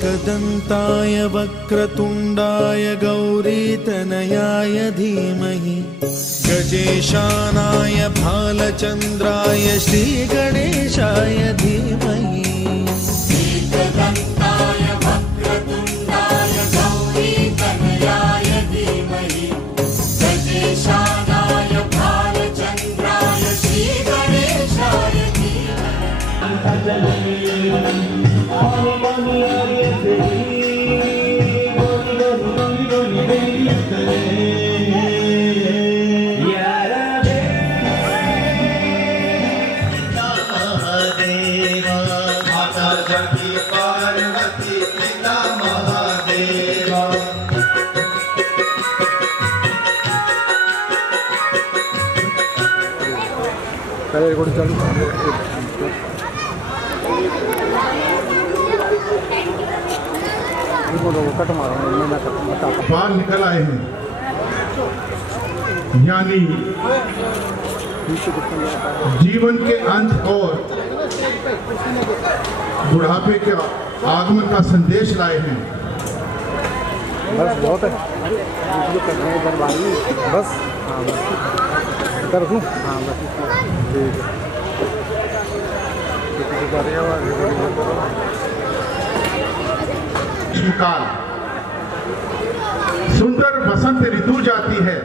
एकदन्ताय वक्रतुण्डाय गौरीतनयाय धीमहि गजेशानाय भालचन्द्राय श्रीगणेशाय धीमहि। एकदन्ताय वक्रतुण्डाय गौरीतनयाय धीमहि गजेशानाय भालचन्द्राय श्रीगणेशाय धीमहि। बाहर निकल आए हैं, यानी जीवन के अंत और बुढ़ापे के आगमन का संदेश लाए हैं। बस बहुत है, बस हाँ बस कर दूँ हाँ बस ठीक है। काल सुंदर बसंत ऋतु जाती है,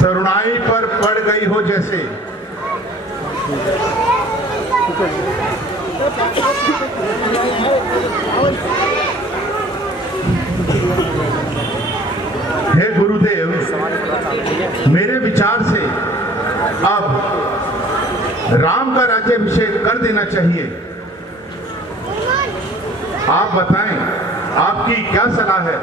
तरुणाई पर पड़ गई हो जैसे। हे गुरुदेव, मेरे विचार से अब राम का राज्याभिषेक कर देना चाहिए। आप बताएं, आपकी क्या सलाह है?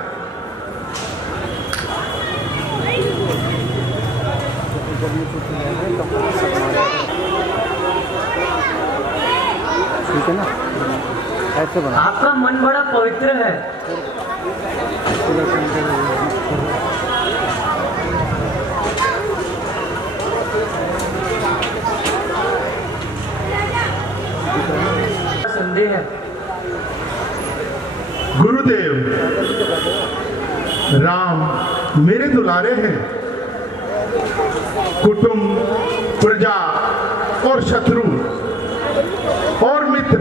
ठीक है ना, ऐसे बना। आपका मन बड़ा पवित्र है। संदेह है। गुरुदेव, राम मेरे दुलारे हैं। कुटुंब, प्रजा और शत्रु और मित्र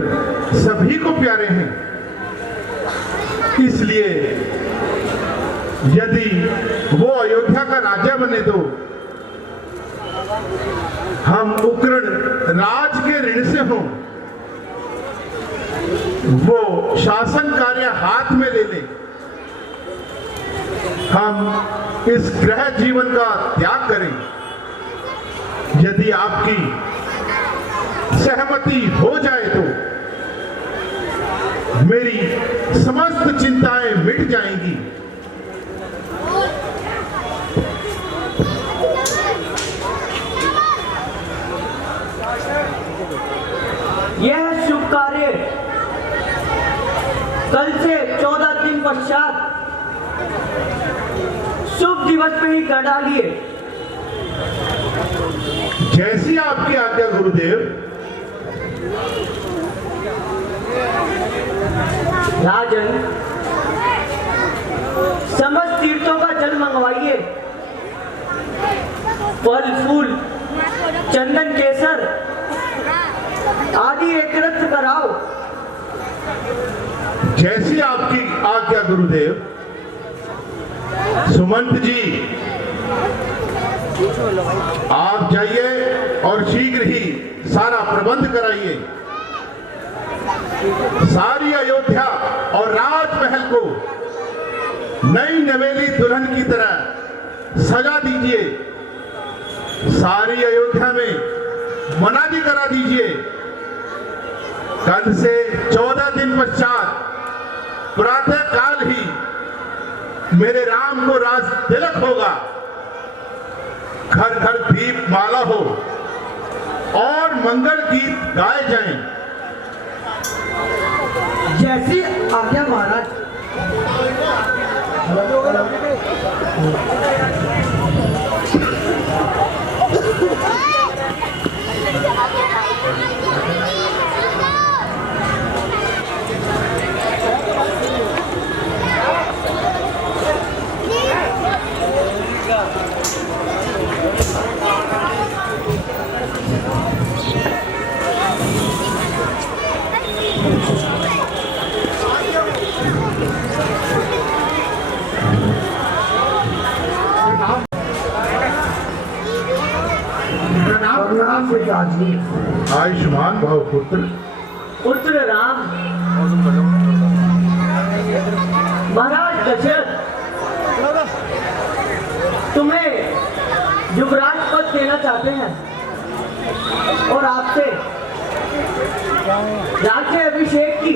सभी को प्यारे हैं। इसलिए यदि वो अयोध्या का राजा बने तो हम उग्र राज के ऋण से हों, वो शासन कार्य हाथ में ले ले, हम इस ग्रह जीवन का त्याग करें। यदि आपकी सहमति हो जाए तो मेरी समस्त चिंताएं मिट जाएंगी। यह शुभ कार्य कल से 14 दिन पश्चात शुभ दिवस में ही कर डालिए। जैसी आपकी आज्ञा गुरुदेव। राजन, समस्त तीर्थों का जल मंगवाइए। फल फूल, चंदन, केसर आदि एकत्र कराओ। जैसी आपकी आज्ञा गुरुदेव। सुमंत जी, आप जाइए और शीघ्र ही सारा प्रबंध कराइए। सारी अयोध्या और राजमहल को नई नवेली दुल्हन की तरह सजा दीजिए। सारी अयोध्या में मनादी करा दीजिए। कल से 14 दिन पश्चात प्रातः काल ही मेरे राम को राज तिलक होगा। घर घर दीप माला हो और मंगल गीत गाए जाएं। जैसी आज्ञा महाराज। प्रणाम पिताजी। आयुष्मान भव पुत्र। पुत्र राम। महाराज दशरथ तुम्हें युवराज पद देना चाहते हैं और आपसे राज्य अभिषेक की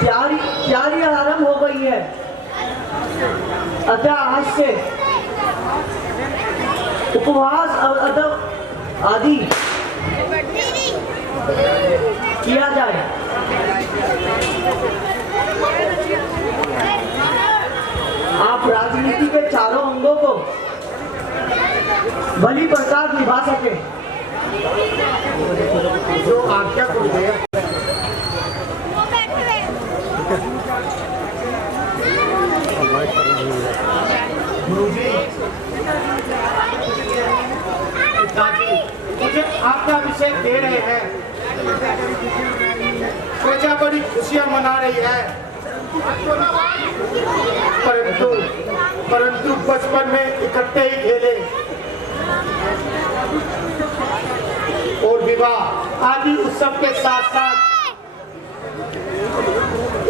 तैयारी आरंभ हो गई है। अतः आज से उपवास और अदब आदि किया जाए। आप राजनीति के चारों अंगों को भली प्रकार निभा सके जो आज्ञा को दे। मुझे आपका अभिषेक दे रहे हैं। प्रजा बड़ी खुशियां मना रही है, परंतु बचपन में इकट्ठे ही खेले और विवाह आदि उत्सव के साथ साथ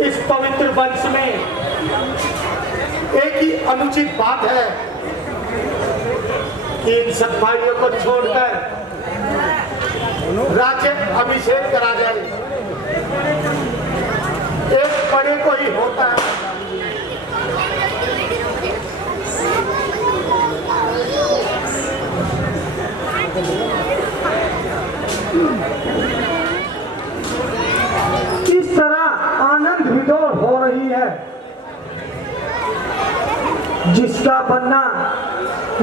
इस पवित्र वंश में एक ही अनुचित बात है कि इन सब भाइयों को छोड़कर राज्य अभिषेक करा जाए। एक बड़े को ही होता है। इस तरह आनंद विदोर हो रही है जिसका बनना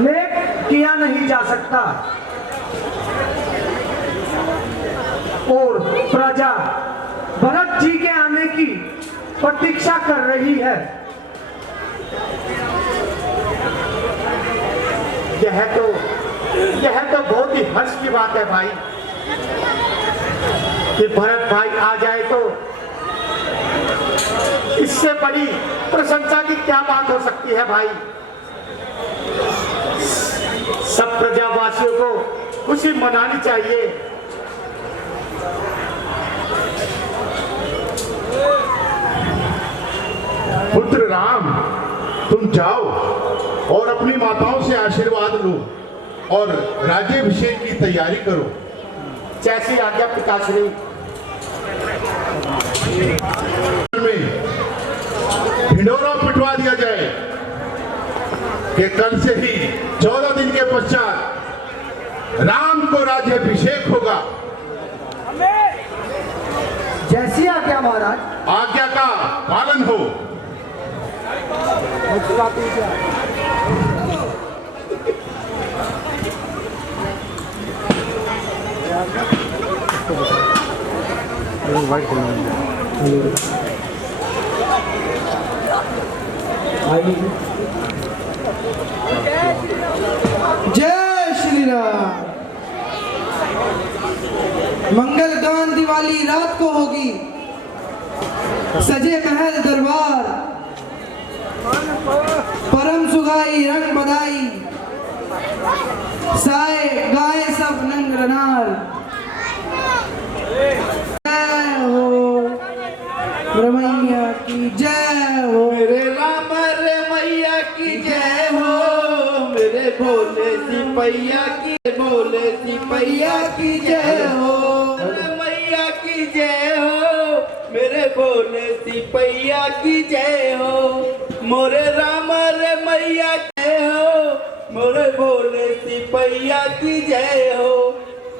नेक किया नहीं जा सकता और प्रजा भरत जी के आने की प्रतीक्षा कर रही है। यह तो बहुत ही हर्ष की बात है भाई कि भरत भाई आ जाए तो इससे बड़ी प्रशंसा की क्या बात हो सकती है भाई। सब प्रजावासियों को खुशी मनानी चाहिए। पुत्र राम, तुम जाओ और अपनी माताओं से आशीर्वाद लो और राज्याभिषेक की तैयारी करो। जैसी आज्ञा पिताश्री। में ढिंढोरा पिटवा दिया जाए कि कल से ही 14 दिन के पश्चात राम को राज्याभिषेक होगा। जैसी आज्ञा महाराज। आज्ञा का पालन हो। जय श्री राम। मंगल गान दिवाली रात को होगी, सजे महल दरबार, परम सुगाई रंग बधाई, साए गाए सब नंग रनार। जय हो रमैया की जय हो, मेरे राम रे मैया की जय हो, मेरे भोले सिपैया की, भोले सिपैया की जय हो, मैया की जय हो, मेरे भोले सिपैया की जय हो, मोरे राम रे मैया जय हो, मोरे भोले सिपैया की जय हो,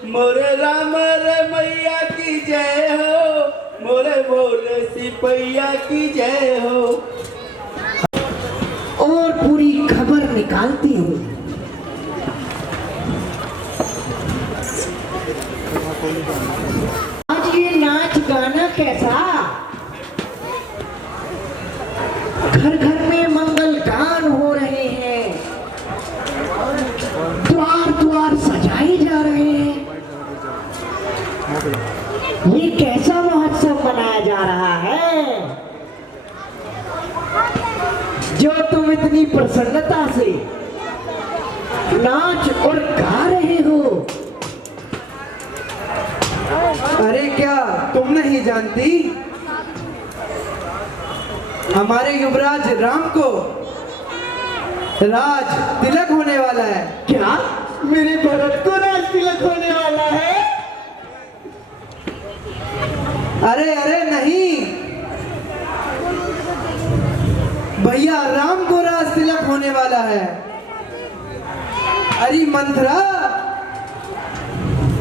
मोरे राम रे मैया की जय हो, मोरे भोले सिपैया की जय हो। और पूरी खबर निकालती हूँ। आज ये नाच गाना कैसा, घर घर में मंगल गान हो रहे हैं, इतनी प्रसन्नता से नाच और गा रहे हो? अरे क्या तुम नहीं जानती, हमारे युवराज राम को राज तिलक होने वाला है। क्या मेरे भरत को राज तिलक होने वाला है? अरे अरे नहीं भैया, राम को राज तिलक होने वाला है। अरे मंथरा,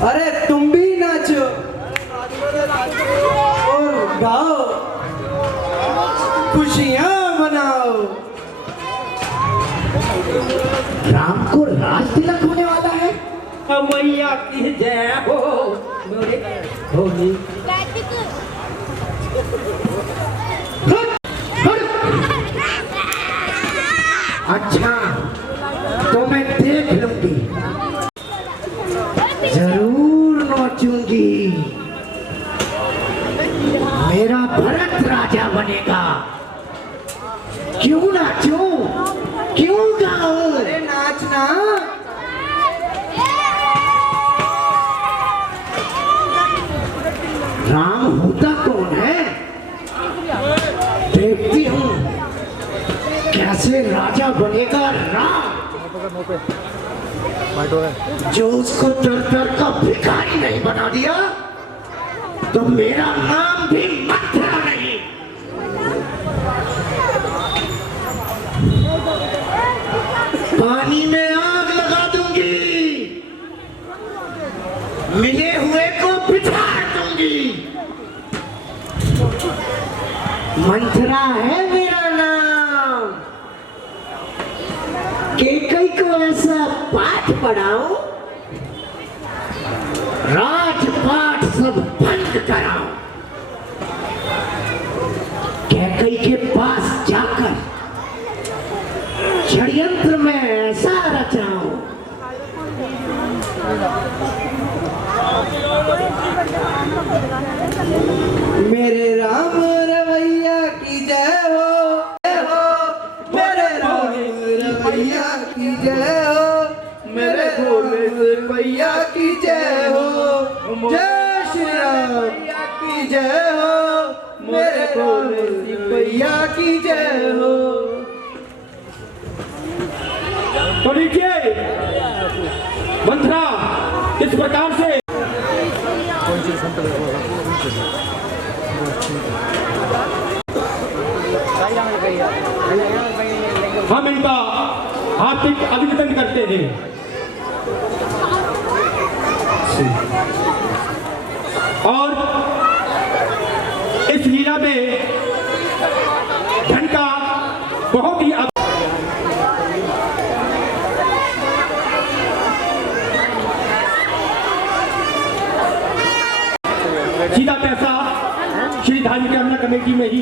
अरे तुम भी नाचो और गाओ, खुशियां मनाओ। राम को राज तिलक होने वाला है? मैया की जय हो मेरे भोले। अच्छा तो मैं देख लूंगी, जरूर नाचूंगी। मेरा भरत राजा बनेगा। क्यों नाचूं, क्यों गाऊं? अरे नाचना। राम होता कौन है? देखती हूँ कैसे राजा बनेगा राम, जो उसको दर दर का भिखारी नहीं बना दिया तो मेरा नाम भी मंथरा नहीं। पानी में आग लगा दूंगी, मिले हुए को बिछाड़ दूंगी। मंथरा है मेरा नाम। केकई को ऐसा पाठ पढ़ाऊं, राजपाठ सब बंद कराऊं, कैकई के पास जाकर षड्यंत्र में ऐसा रचाऊं, मेरे राम रवैया की जय हो, जय हो। मेरे राम रवैया की जय हो, मेरे भोले रवैया की जय हो। जय श्री राम की जय हो, मेरे भोले रवैया की जय हो। तो लीजिए मंथरा इस प्रकार से हम इनका हार्दिक अभिनंदन करते हैं। और इस लीला में धन का बहुत ही सीधा पैसा श्री धार्मिक कैमरा कमेटी में ही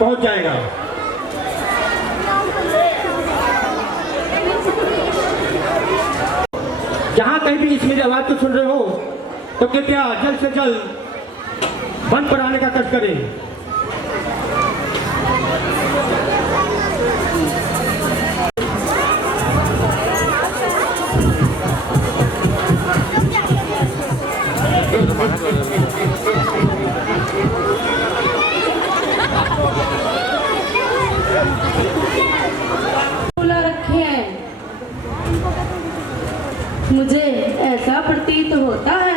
पहुंच जाएगा। जहां कहीं भी इस मेरी आवाज को सुन रहे हो तो कृपया जल्द से जल्द बंद पर आने का कष्ट करें। रखे हैं। मुझे ऐसा प्रतीत होता है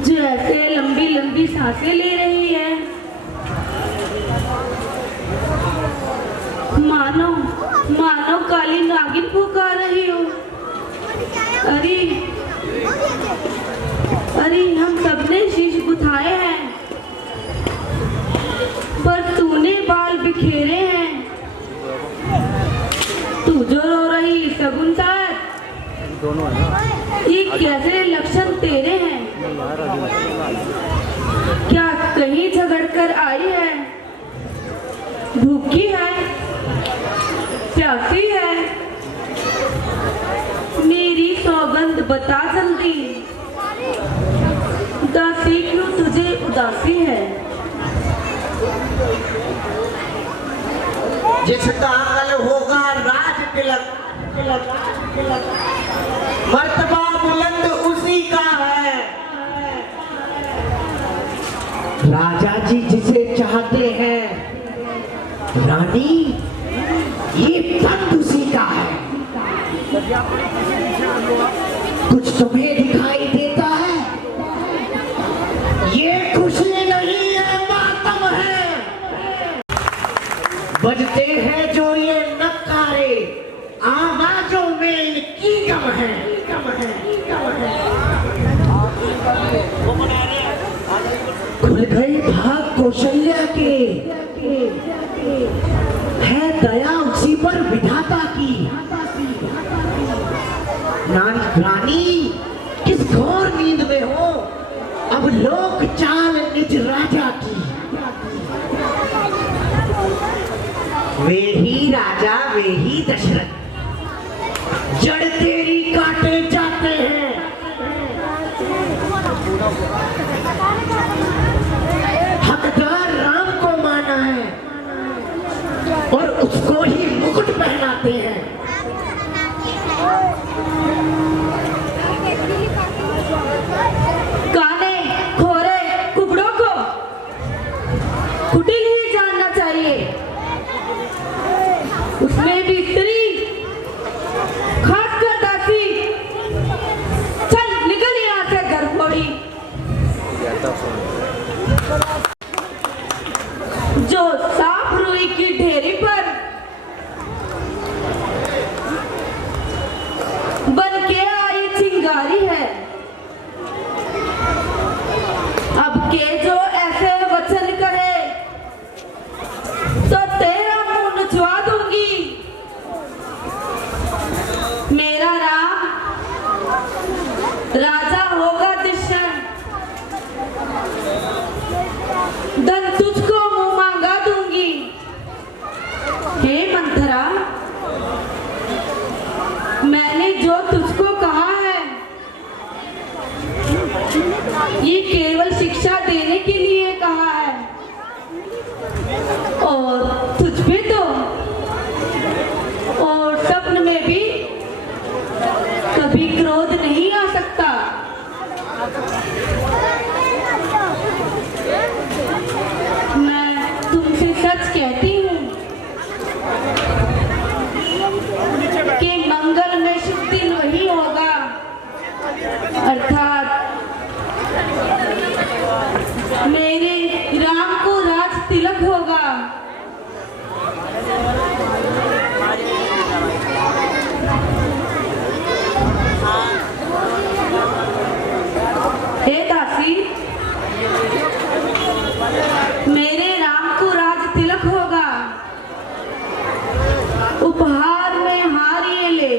जो ऐसे लंबी लंबी सांसें ले रही है, मानो मानो काली नागिन पुकार रही हो। अरे अरे हम सबने शीश बुझाए हैं पर तूने बाल बिखेरे हैं। तू जो रो रही सगुन साथ, ये कैसे लक्षण तेरे हैं? क्या कहीं झगड़ कर आई है? भूखी है, प्यासी है? मेरी सौगंध बता जल्दी, उदासी क्यों तुझे उदासी है? जिसका अकल होगा राज तिलक, मर्तबा बुलंद उसी का है। राजा जी जिसे चाहते हैं, रानी ये पंत उसी का है। कुछ तुम्हें दिखाई देता है? ये खुशी नहीं है, मातम है। बजते हैं जो ये नक्कारे, आवाजों में इनकी गम है। खुल गए भाग कौशल्या के, है दया उसी पर विधाता की। रानी किस घोर नींद में हो, अब लोक चाल निज राजा की। वे ही राजा वे ही दशरथ, जड़ तेरी काटे जाते हैं। हकदार राम को माना है और उसको ही मुकुट पहनाते हैं। काने खोरे कुबड़ों को कुटिल ही जानना चाहिए। उसमें भी स्त्री, खासकर दासी। चल निकल यहाँ से घर फोड़ी। जो साफ रुई की ढेरी पर बन के आई चिंगारी है, अब के जो ऐसे वचन करे तो तेरा मुंह नुचवा दूंगी। मेरा राम राजा होगा दुष्यंत, धन तुझको मुंह मांगा दूंगी। हे मंथरा, मैंने जो तुझको कहा है ये केवल शिक्षा देने के लिए कहा है, और तुझ पे तो और स्वप्न में भी कभी क्रोध नहीं आ सकता। मैं तुमसे सच कहती हूँ कि मंगल में शुभ दिन वही होगा, अर्थात मेरे राम को राज तिलक होगा। हे दासी, मेरे राम को राज तिलक होगा। उपहार में हार ये ले,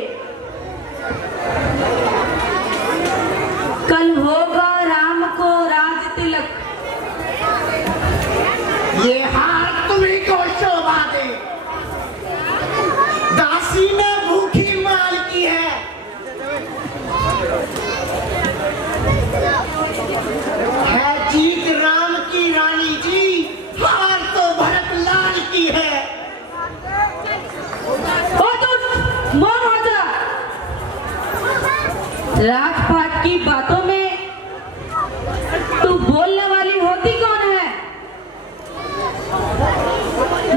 कल होगा राम को राज तिलक। ये हार तुम्ही को शोभा दे। दासी ने भूखी माल की है, जीत राम की रानी जी, हार तो भरत लाल की है। मौन हो जा। राजपाट की बातों में तू बोलने वाली होती कौन है?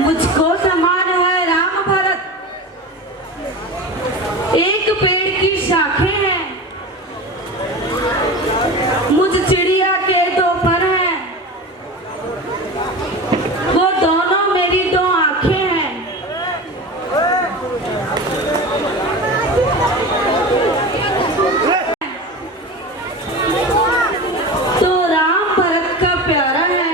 मुझको समान है राम भरत, एक पेड़ की शाखें हैं। मुझ चिड़िया के दो पर हैं, वो दोनों मेरी दो आंखें हैं। तो राम भरत का प्यारा है,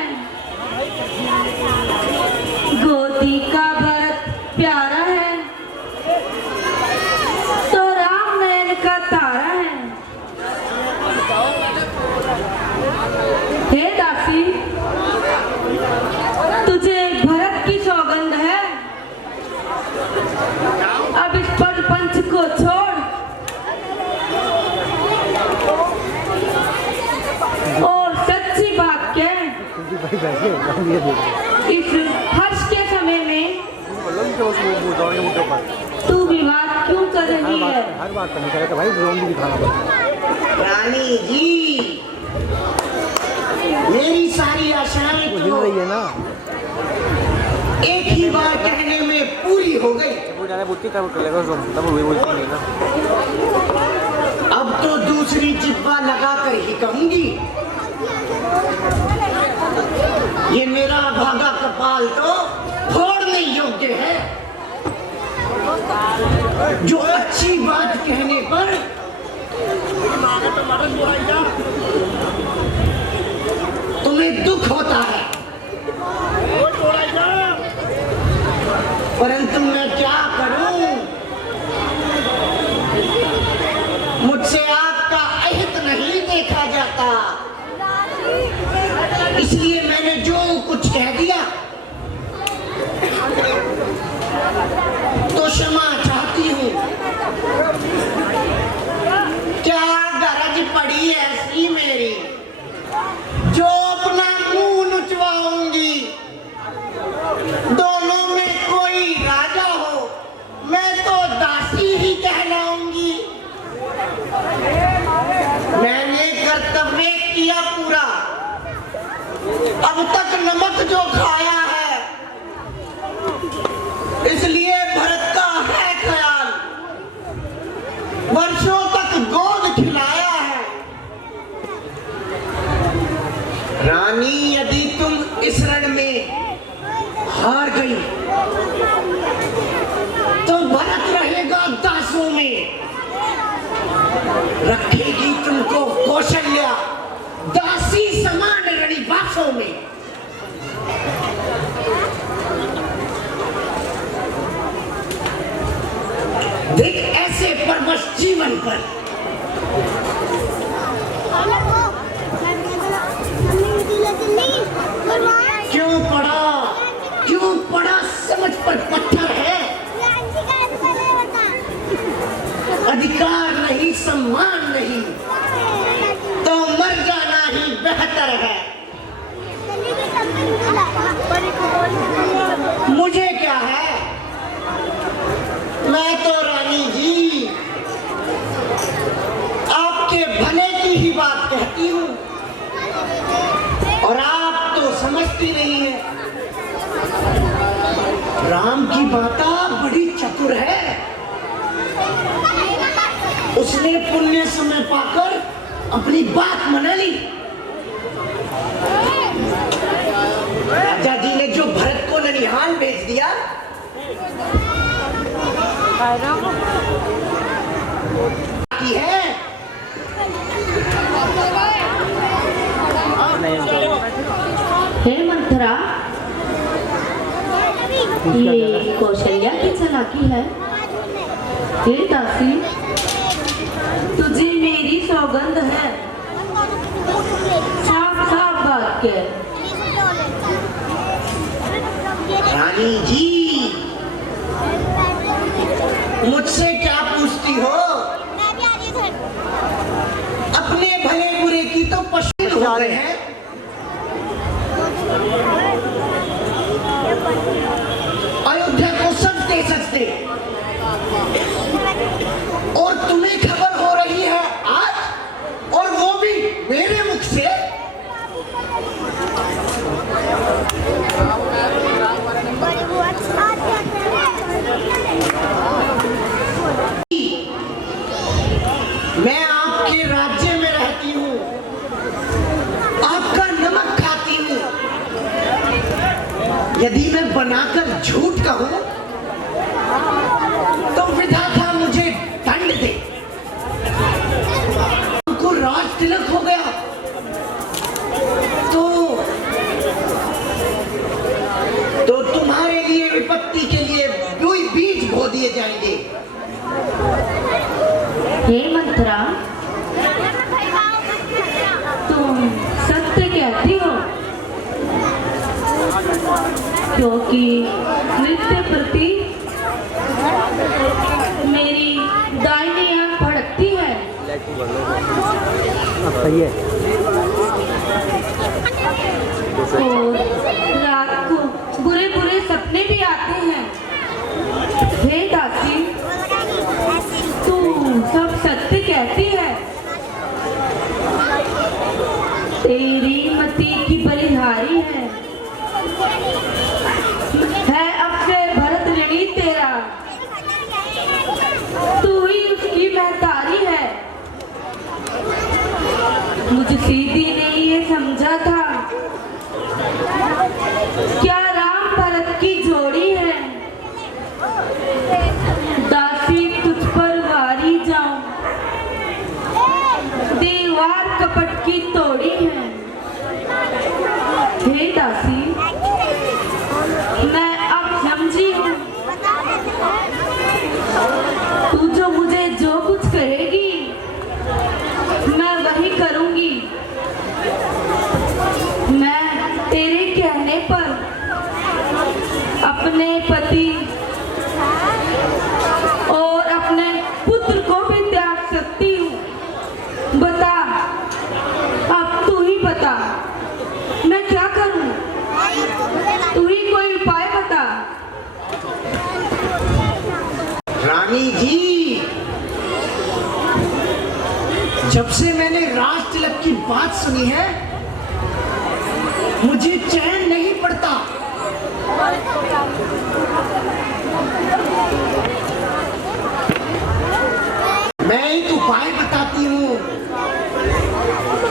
गोदी का भरत प्यारा है, तो राम नयन का तारा है। हे दासी, तुझे भरत की सौगंध है, अब इस पर पंच को छोड़ और सच्ची बात कह। इस हर्ष के समय में हर बात करनी चाहिए भाई, ड्रोन भी दिखाना पड़ता। रानी जी, मेरी सारी आशाएं वो तो हिल रही है ना, एक ही बार कहने में पूरी हो गई। वो जाने बोलती तब कर लेगा ड्रोन, तब वो बोलती नहीं ना। अब तो दूसरी जिब्बा लगा कर ही कहूंगी, ये मेरा भागा कपाल तो फोड़ने योग्य है, जो अच्छी बात कहने पर तुम्हें दुख होता है, परंतु मैं क्या करूं, मुझसे आपका अहित नहीं देखा जाता, इसलिए मैंने जो कुछ कह दिया तो क्षमा चाहती हूँ। क्या गरज पड़ी ऐसी मेरी जो अपना मुंह नुचवाऊंगी, दोनों में कोई राजा हो मैं तो दासी ही कहलाऊंगी। मैंने कर्तव्य किया पूरा, अब तक नमक जो खाया है, इसलिए भरत का है ख्याल, वर्षों तक गोद खिलाया है। रानी, यदि तुम इस रण में हार गई तो भरत रहेगा दासों में, रखेगी तुमको कौशल्या दासी समान रणिबासों में। देख ऐसे परवश जीवन पर क्यों पड़ा समझ पर पत्थर है, अधिकार नहीं सम्मान नहीं तो मर जाना ही बेहतर है। मुझे क्या है, मैं तो रानी जी आपके भले की ही बात कहती हूँ, और आप तो समझती नहीं है। राम की माता बड़ी चतुर है, उसने पुण्य समय पाकर अपनी बात मना ली। राजा जी ने जो भरत को ननिहाल भेज दिया, की है हे मंथरा, ये कौशल्या की चालाकी है। हे दासी, तुझे मेरी सौगंध है, साफ साफ बात कह। रानी जी, मुझसे क्या पूछती हो, अपने भले बुरे की तो पश्चिम हो रहे हैं। अयोध्या को सजते सजते, और तुम्हें खबर हो रही है आज, और वो भी मेरे मुख से। मैं आपके राज्य में रहती हूँ, आपका नमक खाती हूँ, यदि मैं बनाकर झूठ कहूँ तो विधाता मुझे दंड दे। उनको राज तिलक हो गया तो तुम्हारे लिए विपत्ति के लिए बीज बो दिए जाएंगे। हे मंथरा, तुम सत्य कहती हो, क्योंकि नित्य प्रति मेरी दाहिनी आंख भड़कती है। सही है। और रात को बुरे बुरे सपने भी आते हैं। हे दासी, तू अपने पति और अपने पुत्र को भी त्याग सकती हूँ। बता, अब तू ही बता, मैं क्या करूं? तू ही कोई उपाय बता। रानी जी, जब से मैंने राज तिलक की बात सुनी है, मुझे चैन नहीं पड़ता। मैं एक उपाय बताती हूँ,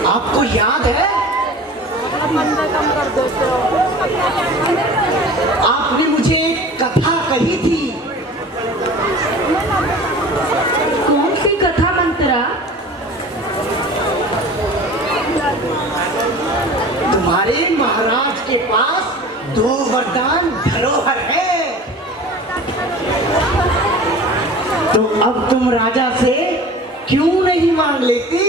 आपको याद है? आपने मुझे एक कथा कही थी। कौन सी कथा मंत्रा? तुम्हारे महाराज के पास 2 वरदान धरोहर है, तो अब तुम राजा से क्यों नहीं मांग लेती?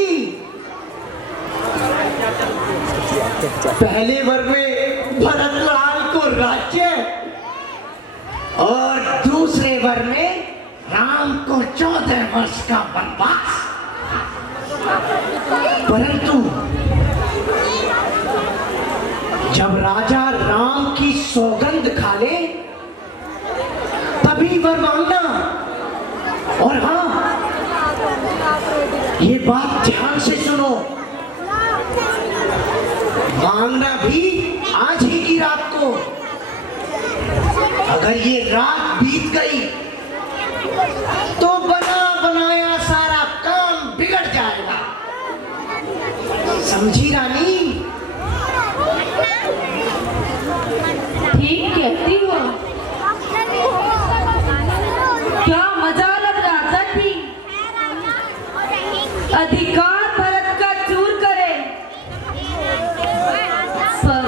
पहले वर में भरतलाल को राज्य और दूसरे वर में राम को 14 वर्ष का वनवास। परंतु जब राजा राम की सौगंध खा ले तभी वर मांगना। और हाँ, ये बात ध्यान से सुनो, मांगना भी आज ही की रात को। अगर ये रात बीत गई तो बना बनाया सारा काम बिगड़ जाएगा, समझी रानी? ठीक कहती हो। क्या मजाल राजा थी, अधिकार भरत का चूर करे। पर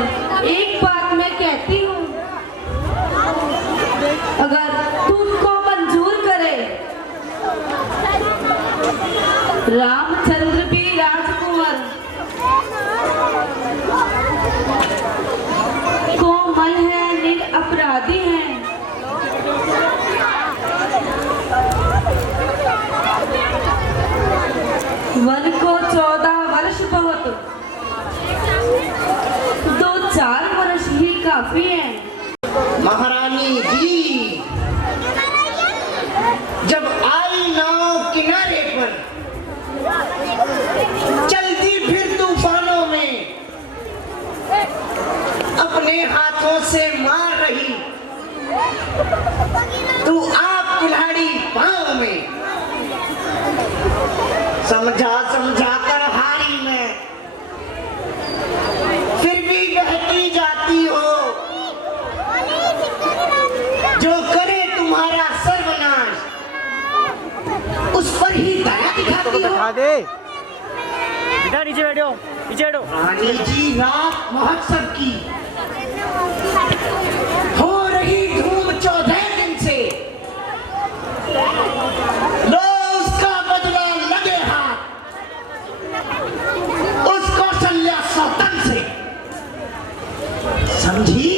एक बात मैं कहती हूँ, अगर तुमको मंजूर करे, रामचंद्र भी राजकुंवर कोमल है, निरपराधी हैं। वन को 14 वर्ष बहुत, 2-4 वर्ष ही काफी हैं। महारानी जी, जब आई नाव किनारे पर चलती फिर तूफानों में, अपने हाथों से मार रही तू आप कुल्हाड़ी पांव में, समझा समझा कर हारी में फिर भी बहती जाती हो। जो करे तुम्हारा सर्वनाश उस पर ही दया दिखाती हो। नीचे बैठो, नीचे बैठो। रानी जी, रात महोत्सव की हो रही धूम 14 दिन से, लो उसका बदला लगे हाथ, उसको सल्या सौतन से, समझी?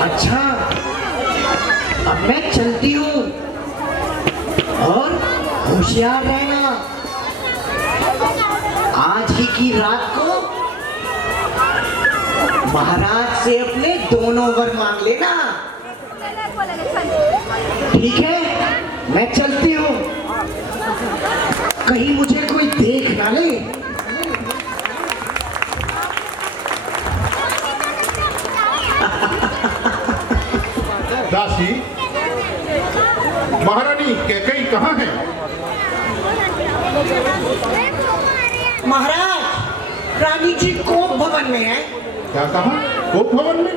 अच्छा, अब मैं चलती हूँ और होशियार रहना। आज ही की रात को महाराज से अपने दोनों वर मांग लेना, ठीक है? मैं चलती हूँ, कहीं मुझे कोई देख ना ले। दासी, महारानी कैकेयी कहाँ है? महाराज, रानी जी कोप भवन में है। क्या कहा? कोप भवन में?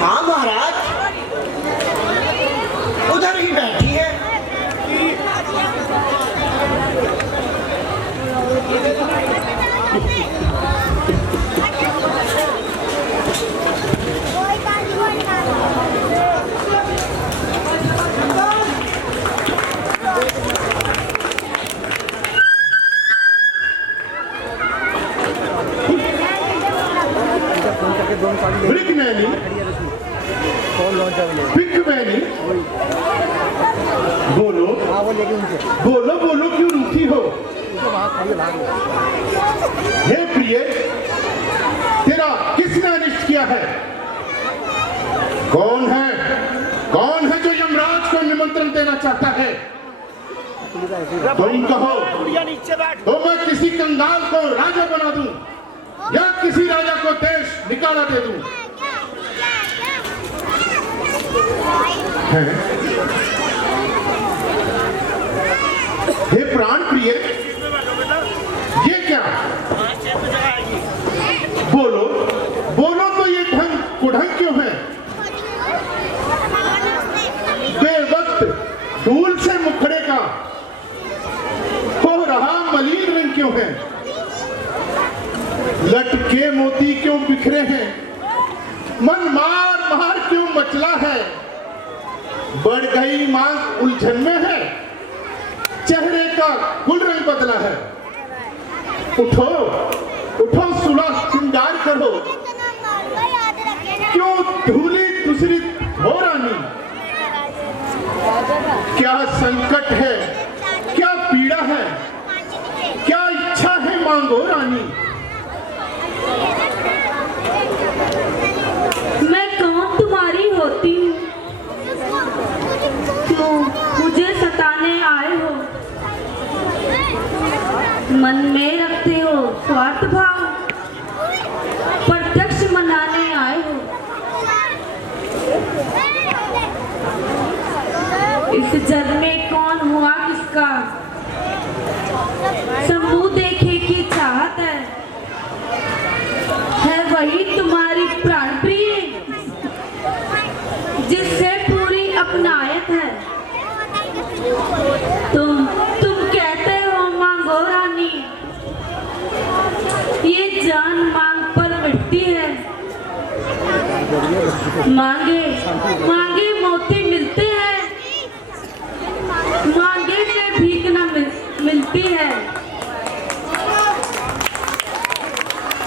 हाँ महाराज, उधर ही बैठी है। मेरे बिग मैनी बोलो हाँ वो लेके उनसे बोलो बोलो क्यों रूठी हो? उनको वहाँ खड़ी है भाग हे प्रिय, तेरा किसने अनिष्ट किया है? कौन है जो यमराज को निमंत्रण देना चाहता है? तुम कहो तो मैं किसी कंगाल को राजा बना दूं या किसी राजा को देश निकाला दे दूं। हे प्राण प्रिय, ये क्या? बोलो बोलो तो ये ढंग कुढ़ंग क्यों है? बेवक्त धूल से मुखड़े का हो रहा मलिन रंग क्यों है? लटके मोती क्यों बिखरे हैं? मन मार मार क्यों मचला है? बढ़ गई मांग उलझन में है, चेहरे का गुल रंग बदला है। उठो उठो सुलह श्रृंगार करो, क्यों धूली दूसरी हो रानी? क्या संकट है, क्या पीड़ा है, क्या इच्छा है मांगो रानी। मैं कौन तुम्हारी होती हूँ, क्यों मुझे सताने आए हो? मन में रखते हो स्वार्थ भाव, प्रत्यक्ष मनाने आए हो। इस जग में कौन हुआ किसका समूह देखे की चाहत है वही तुम्हारी प्राण प्रिय जिससे पूरी अपनायत है। तुम कहते हो मांगो रानी, ये जान मांग पर मिटती है। मांगे मांगे मोती मिलते हैं, मांगे से भीख न मिलती है।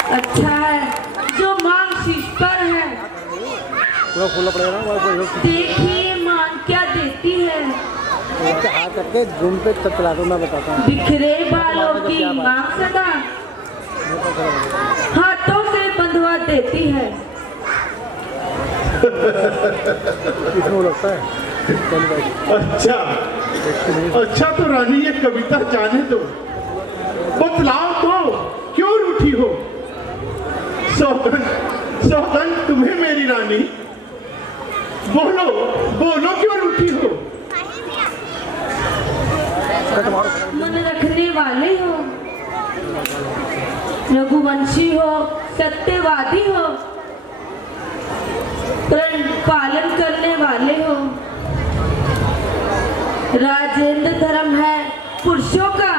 अच्छा है जो मांग शीश पर है, खुला पड़ेगा ना। देखिए मांग क्या देती है। हाथ करके जूम पे तब चला दो, मैं बताता हूँ। बिखरे बालों की मांग सदा हाथों से बंधवा देती है। इसमें लगता है अच्छा तो रानी ये कविता जाने दो, बतलाओ तो क्यों रूठी हो? सौगंध तुम्हें मेरी रानी, बोलो बोलो क्यों रूठी हो? मन रखने वाले हो, रघुवंशी हो, सत्यवादी हो, प्रण पालन करने वाले हो। राजेंद्र धर्म है पुरुषों का,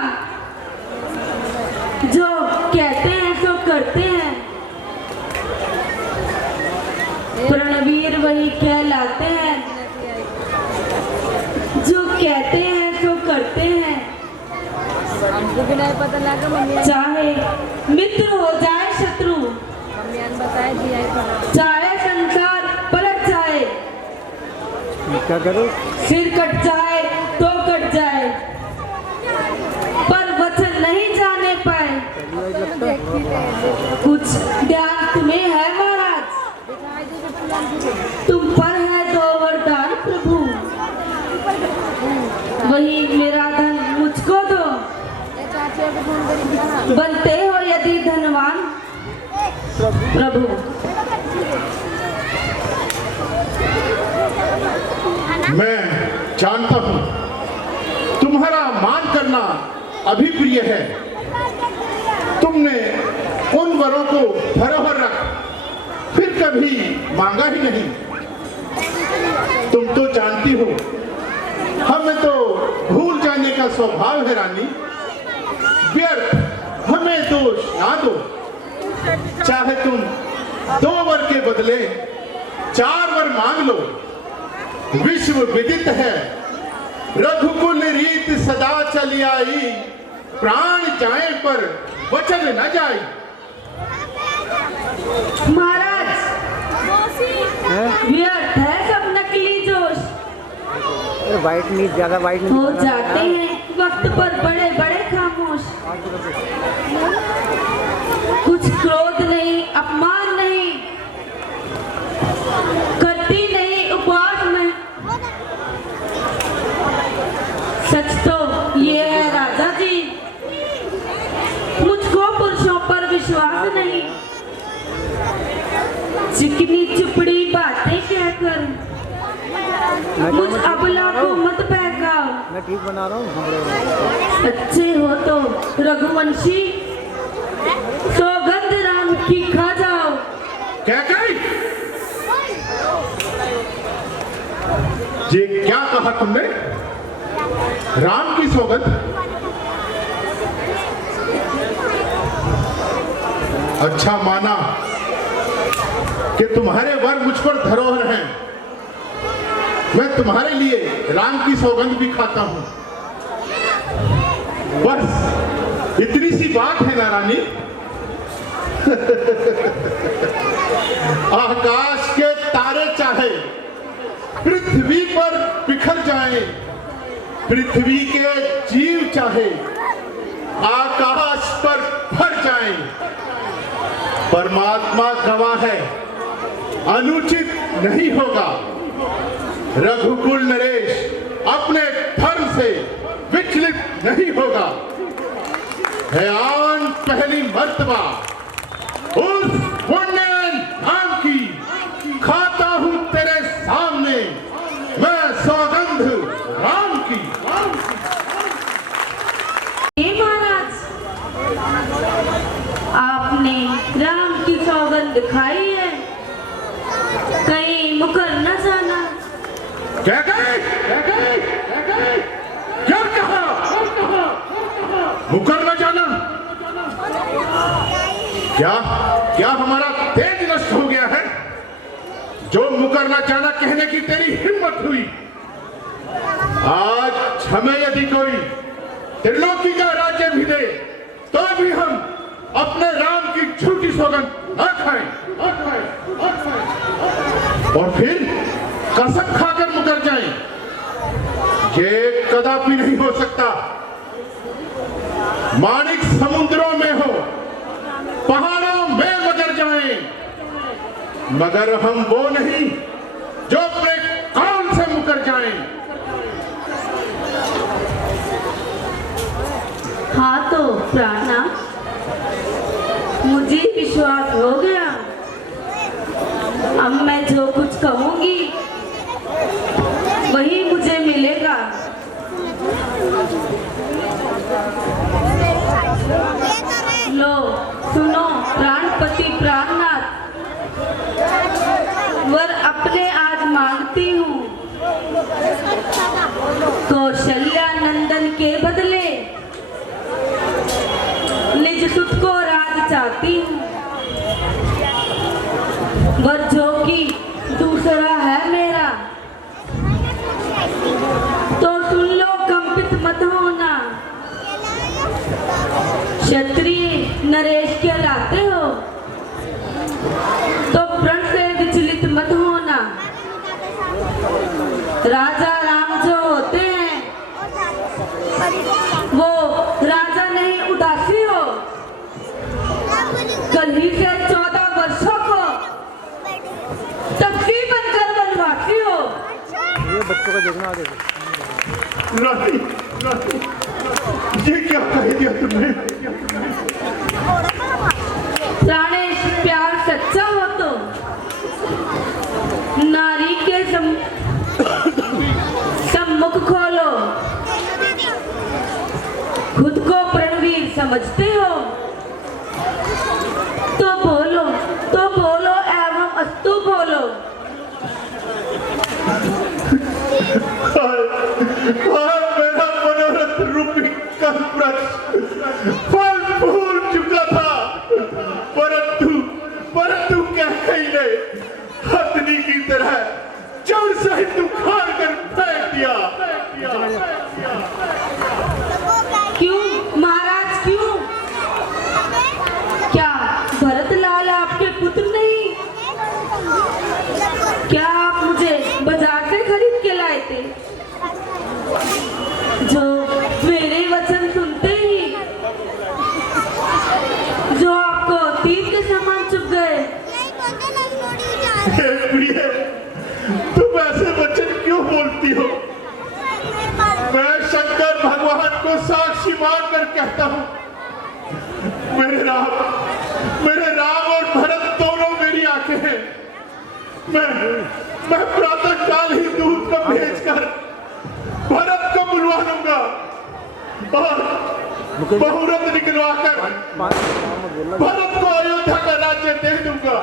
जो कहते हैं सो करते हैं। प्रणवीर वही कहलाते हैं, जो कहते हैं सो करते हैं। हमको भी नहीं पता लगा। चाहे मित्र हो जाए शत्रु, चाहे संसार पलट जाए, क्या करो? सिर कट जाए तो कट जाए, पर वचन नहीं जाने पाए। कुछ ध्यान तुम्हें है महाराज, तुम पर है दो वरदान प्रभु। वही मेरा धन मुझको दो, बनते हो यदि धनवान प्रभु। मैं जानता हूं तुम्हारा मान करना अभिप्रिय है। तुमने उन वरों को धरोहर रख फिर कभी मांगा ही नहीं। तुम तो जानती हो हमें तो भूल जाने का स्वभाव है रानी। व्यर्थ हमें दोष ना दो, चाहे तुम 2 वर के बदले 4 वर मांग लो। विश्व विदित है रघुकुल रीत सदा चली आई, प्राण जाए पर वचन न जाए। महाराज व्यर्थ है सब वाइट नहीं, ज्यादा वाइट नहीं हो जाते हैं वक्त पर बड़े बड़े खामोश। कुछ क्रोध नहीं, अपमान नहीं, करती नहीं उपवास में। सच तो ये है राजा जी, मुझको पुरुषों पर विश्वास नहीं। चिकनी चुपड़ी बातें कहकर मुझ अबला को मत बहकाओ। मैं ठीक बना रहा हूँ। अच्छे हो तो रघुवंशी सौगंध राम की खा जाओ। क्या कही? ये क्या कहा तुमने? राम की सौगंध? अच्छा माना कि तुम्हारे वर मुझ पर धरोहर हैं। मैं तुम्हारे लिए राम की सौगंध भी खाता हूं। बस इतनी सी बात है ना रानी। आकाश के तारे चाहे पृथ्वी पर बिखर जाएं, पृथ्वी के जीव चाहे आकाश पर भर जाएं, परमात्मा गवाह है, अनुचित नहीं होगा। रघुकुल नरेश अपने धर्म से विचलित नहीं होगा। है आन पहली मर्तबा उस पुण्य धाम की खाता हूं तेरे सामने मैं सौगंध राम की। महाराज, आपने राम की सौगंध खाई है, कहीं मुकर न जाना। क्या कहे? क्या कहा? मुकर न जाना? क्या हमारा तेज नष्ट हो गया है जो मुकर न जाना कहने की तेरी हिम्मत हुई? आज हमें यदि कोई त्रिलोकी का राज्य भी दे तो भी हम अपने राम की झूठी सौगंध न खाएं। और फिर कसम खाकर मुकर जाएं, ये कदापि नहीं हो सकता। माणिक समुद्रों में हो, पहाड़ों में मगर जाएं, मगर हम वो नहीं जो अपने कान से मुकर जाएं। हाँ तो प्राणा, मुझे विश्वास हो गया। अब मैं जो कुछ कहूंगी वही मुझे मिलेगा। लो सुनो प्राणपति प्राणनाथ, वर अपने आज मांगती हूँ। कौशल्या नंदन के बदले निज सुत को राज चाहती हूँ। वर जो कि दूसरा है मेरा, तो सुन लो कंपित मत होना। क्षत्रिय नरेश कहलाते हो तो प्रण से विचलित मत होना। राजा राम जो होते हैं वो राजा नहीं उदासी हो। कल ही से 14 वर्षों को तख्ती बनकर वनवासी हो। ये बच्चों को देखना आगे। रानी, ये क्या कह दिया तुमने? प्राणेश प्यार सच्चा हो तो नारी के सम्मुख खोलो। खुद को प्रणवीर समझते हो तो बोलो एवं अस्तु बोलो। मेरा मनोरथ रूपी कल्पवृक्ष फल फूल चुका था, परंतु कहीं ने हथनी की तरह जड़ सहित उखाड़ कर फेंक दिया। क्यों महाराज क्यों? क्या भरतलाल आपके पुत्र नहीं? क्या आप मुझे बाजार से खरीद के लाए थे? कहता हूँ, मेरे राम और भरत दोनों मेरी आंखें हैं। मैं प्रातः काल ही दूध को भेजकर भरत को बुलवा लूंगा और बहुरत निकलवाकर भरत को अयोध्या का राज्य दे दूंगा।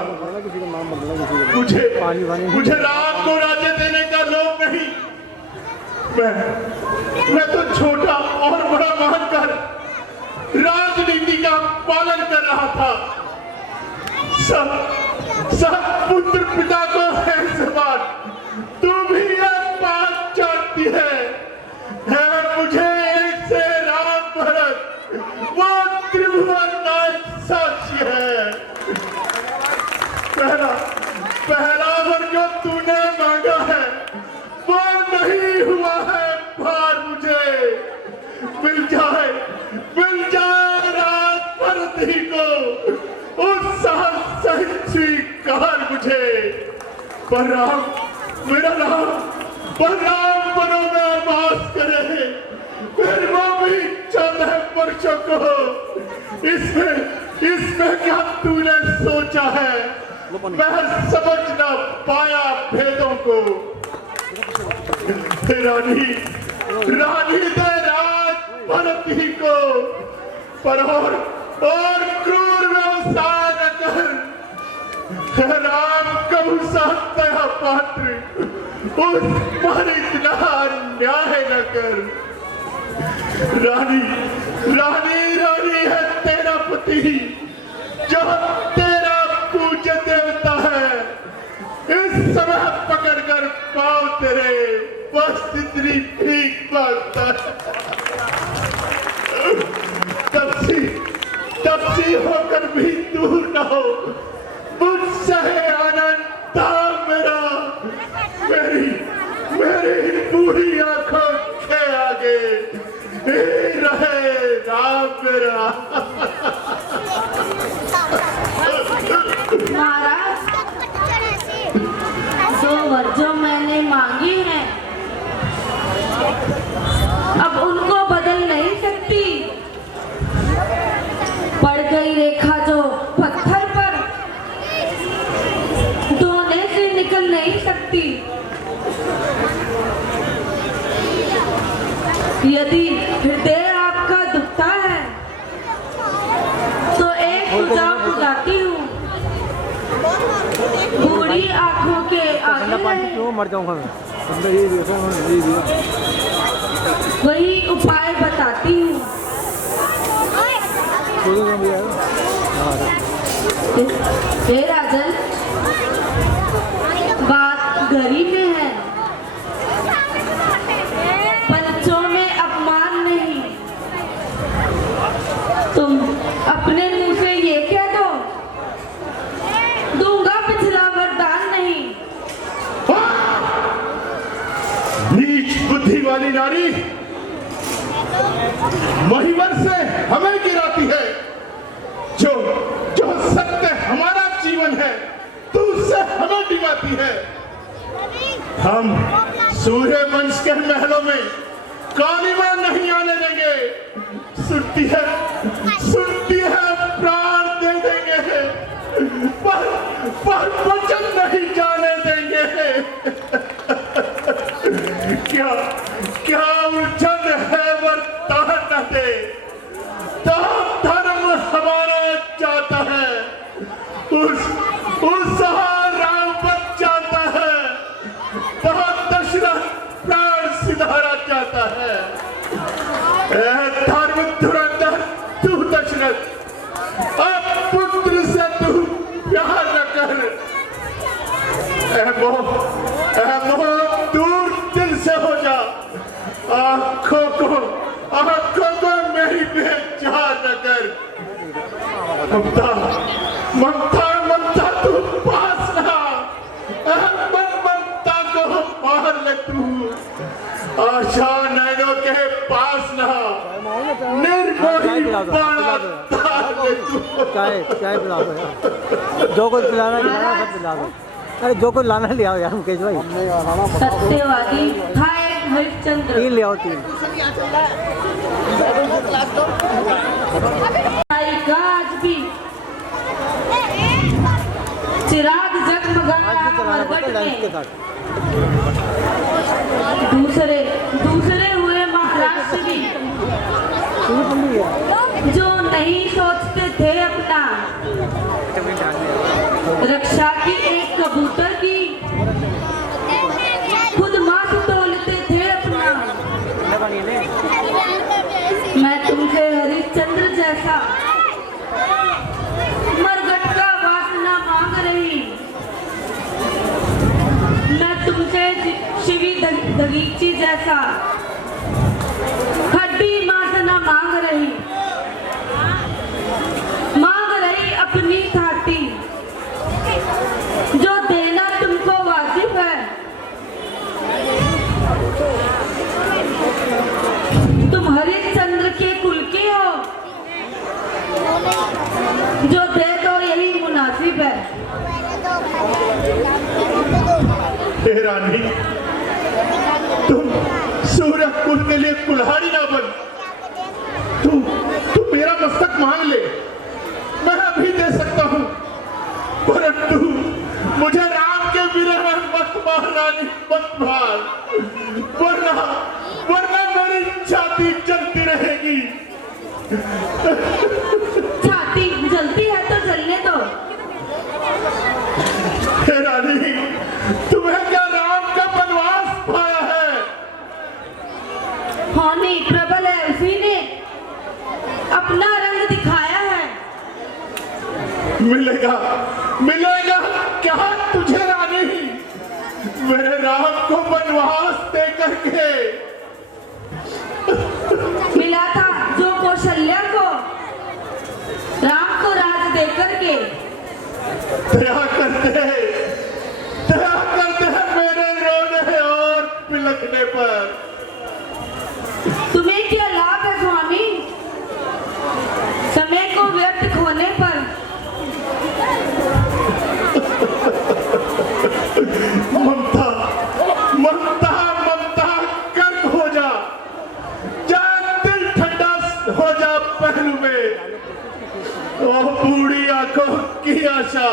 मुझे राम को राज्य देने का लोभ नहीं। मैं तो छोटा और बड़ा मानकर राजनीति का पालन कर रहा था। सब पुत्र पिता को है समान। तू भी एक बात जानती है मुझे एक से राम भरत वो त्रिभुवन नाथ साक्षी है। पहला वर जो तूने मांगा है वो नहीं हुआ है भार। मुझे मिल जाए राज भरत ही को उस साहस सहित स्वीकार मुझे। पर राम मेरा राम वनों में वास करे, फिर वो भी 14 वर्षों को। इसमें क्या तूने सोचा है? मैं समझ न पाया भेदों को। रानी दे राज भरत ही को, पर और क्रूर व्यवसाय न कर। राम कबू सहता पात्र उस पर इतना अन्याय न कर। रानी है तेरा पति जो तेरा पूज्य देवता है। इस समय पकड़कर पाँव तेरे बस इतनी भीख मांगता है। तपसी होकर भी दूर न हो मुझसे आनंद था मेरा। मेरी बूढ़ी आंखों के आगे रहे राम मेरा। महाराज, जो वर्जों मैंने मांगी हैं अब उनको बदल नहीं सकती। पड़ गई रेखा जो पत्थर पर धोने से निकल नहीं सकती। यदि हृदय आपका दुखता है तो एक पूजा बुलाती हूँ। बूढ़ी आंखों के आगे मर जाऊंगा मैं। वही उपाय बताती हूँ। हे राजन, बात गरी में है, पंचों में अपमान नहीं। तुम अपने मुंह से ये कह दो, दूंगा पिछला वरदान नहीं। नीच बुद्धि वाली नारी महिवर से हमें गिराती है। जो सत्य हमारा जीवन है तू उससे हमें डिगाती है। हम सूर्य वंश के महलों में कालीमा नहीं आने देंगे। सुनती है प्राण दे देंगे, पर वचन नहीं जाने देंगे। क्या उलझन है वरदान न दे तो धर्म हमारा जाता है। उस राम बच जाता है तो दशरथ प्राण सिधारा जाता है। धर्म धुरंधर तू दशरथ, अब पुत्र से तू प्यार न कर। मोह दूर दिल से हो जा। आंखों को मेरी बेचार न कर। ममता तू पास रहा। ममता को मार ले तू। आशा नैनों के पास रहा। निर्मोही बाणा तार ले तू। चाय पिला दो यार, जो कुछ पिलाना सब पिला दो। अरे जो कुछ लाना ले आओ यार मुकेश भाई। सत्यवादी था एक हरिश्चंद्र तीन ले आओ, तीन। आज भी चिराग जगमगा रहा मरघट में। दूसरे हुए महाराष्ट्र भी जो नहीं सोचते थे अपना रक्षा की एक कबूतर की, खुद माथ तोलते थे अपना। मैं तुमसे हरिश्चंद्र जैसा मरघट का वासना मांग रही, मैं तुमसे शिवी दगीची जैसा खड्डी वासना मांग रही अपनी थाटी, जो देना तुमको वाजिब है। तुम हरिश्चंद्र के कुल की हो, जो दे दो यही मुनासिब है। हे रानी, तुम सूर्य कुल के लिए कुल्हाड़ी ना बन। तू मेरा मस्तक मांग ले, मैं अभी दे सकता हूँ, परंतु मुझे राम के विरह में मत मार रानी, मत मार, वरना मेरी छाती जलती रहेगी। छाती जलती है तो जलने दो। हे रानी, तुम्हें क्या राम का वनवास पाया है? होनी प्रबल है, उसी ने अपना रंग दिखाया है। मिलेगा क्या तुझे रानी, मेरे राम को वनवास दे करके? मिला था जो कौशल्या को राम को राज दे करके। दया करते हैं मेरे रोने और पिलकने पर। तुम्हें क्या लाभ है स्वामी समय को व्यर्थ खोने पर? ममता कर्क हो जा दिल ठंडा हो जा पहलू में। ओ बूढ़ी आंखों की आशा,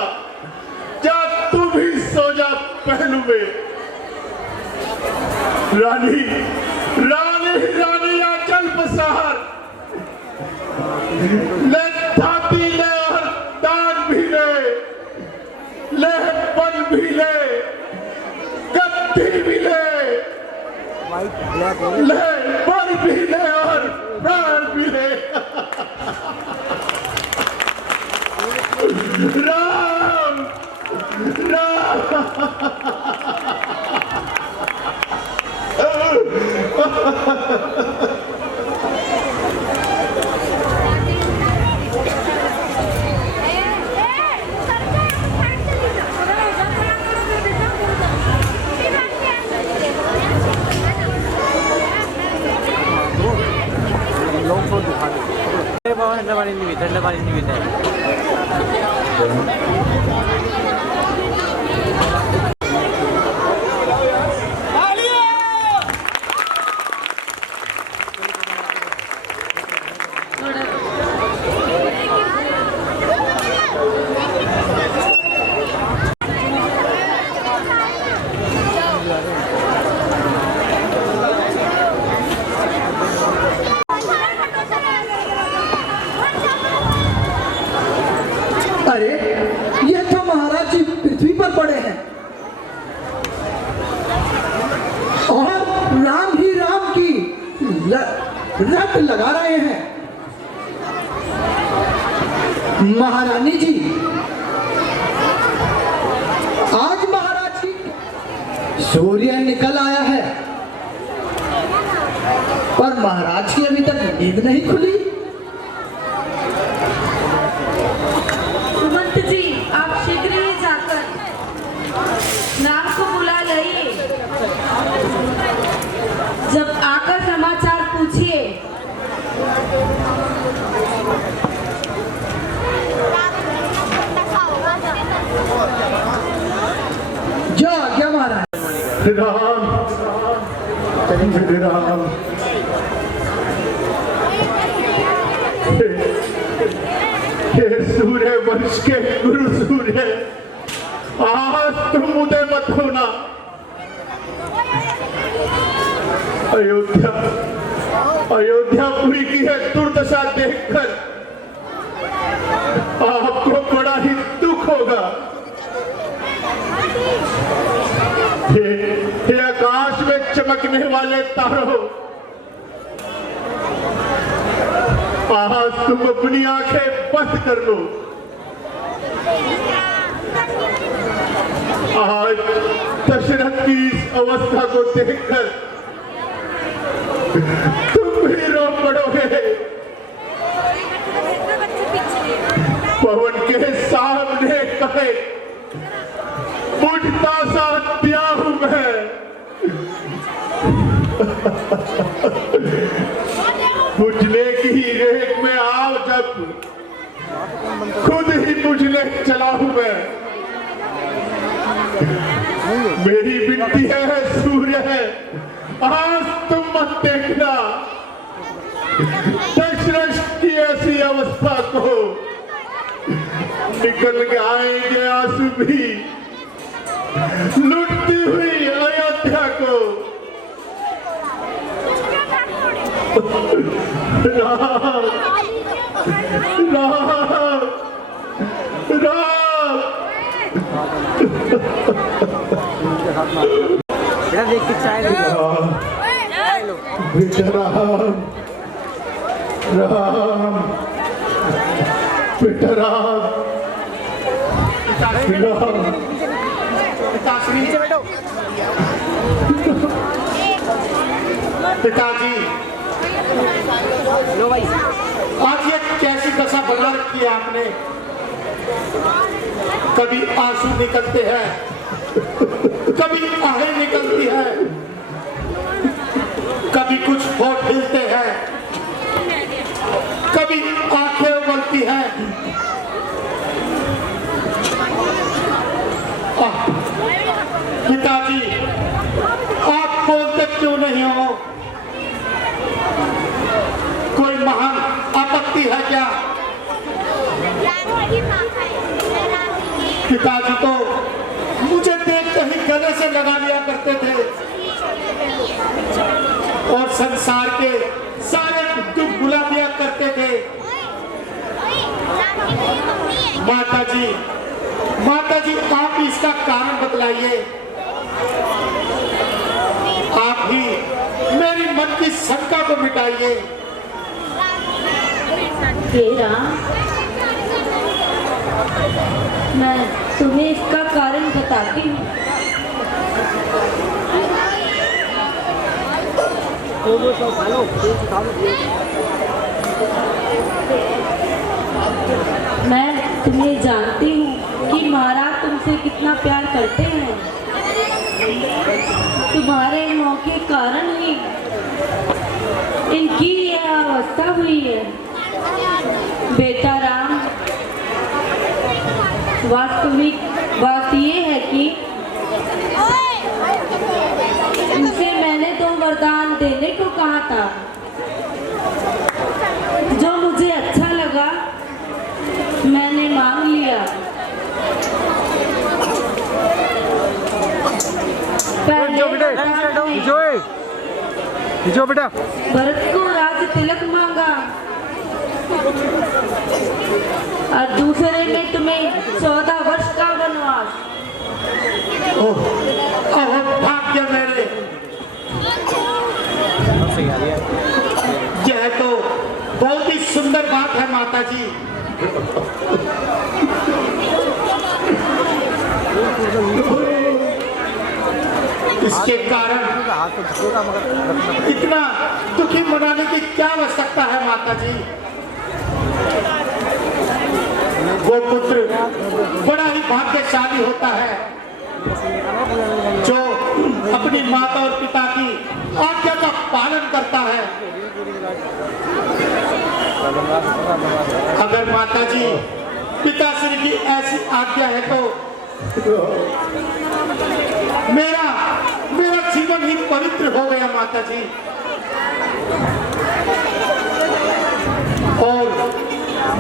जा तू भी सो जा पहलू में। रानी आंचल पसार ले, थाती ले और दान भी ले बन भी ले, गद्दी भी ले बन भी ले और प्राण भी ले। राम ठंडा पानी नहीं पीता अरे ये तो महाराज जी पृथ्वी पर पड़े हैं और राम ही राम की रट लगा रहे हैं। महारानी जी, आज महाराज जी सूर्य निकल आया है पर महाराज की अभी तक नींद नहीं खुली। जी आप शीघ्र ही जाकर नाम को बुला लाइए, जब आकर समाचार पूछिए। जो आज्ञा महाराज। राम मेरे राम, हे सूर्य वंश के गुरु सूर्य, आज तुम उदय मत होना। अयोध्यापुरी की है दुर्दशा देखकर आपको बड़ा ही दुख होगा। हे आकाश में चमकने वाले तारों, आज तुम अपनी आंखें बंद कर लो। आज दशरथ की इस अवस्था को देखकर तुम भी रो पड़ोगे। पवन के सामने कहे उठता सा दिया हूं मैं। बुझने की रेख में आओ जब खुद ही बुझने चला हूं मैं। मेरी विनती है सूर्य है, आज तुम मत देखना दशरथ की ऐसी अवस्था को। निकल के आएंगे आंसू भी लुटती हुई अयोध्या को। राम राम राम। देख के चाय बेटा राम राम, बेटा राम राम। पिताजी, लो भाई, आज ये कैसी दशा बना रखी है आपने। कभी आंसू निकलते हैं, कभी आहें निकलती है, कभी कुछ होठ हिलते हैं, कभी आंखें उबलती हैं। पिताजी, आप बोलते क्यों नहीं हो? कोई महान आपत्ति है क्या? पिताजी तो मुझे देखते ही गले से लगा लिया करते थे और संसार के सारे दुख भुला दिया करते थे। माताजी, आप इसका कारण बतलाइए। आप ही मेरी मन की शंका को मिटाइए। तेरा मैं तुम्हें इसका कारण बताती हूँ। मैं तुम्हें जानती हूँ कि महाराज तुमसे कितना प्यार करते हैं। तुम्हारे मौके के कारण ही इनकी यह अवस्था हुई है। बेटा राम, वास्तविक बात ये है कि इनसे मैंने तो वरदान देने को कहा था। जो मुझे अच्छा लगा मैंने मांग लिया। जो बेटा भरत को राज तिलक मांगा और दूसरे में तुम्हें 14 वर्ष का वनवास। भाग्य मेरे, यह तो बहुत ही सुंदर बात है माताजी। इसके कारण इतना दुखी मनाने की क्या आवश्यकता है माताजी? वो पुत्र बड़ा ही भाग्यशाली होता है जो अपनी माता और पिता की आज्ञा का पालन करता है। अगर माताजी पिताश्री की ऐसी आज्ञा है तो मेरा जीवन ही पवित्र हो गया माता जी। और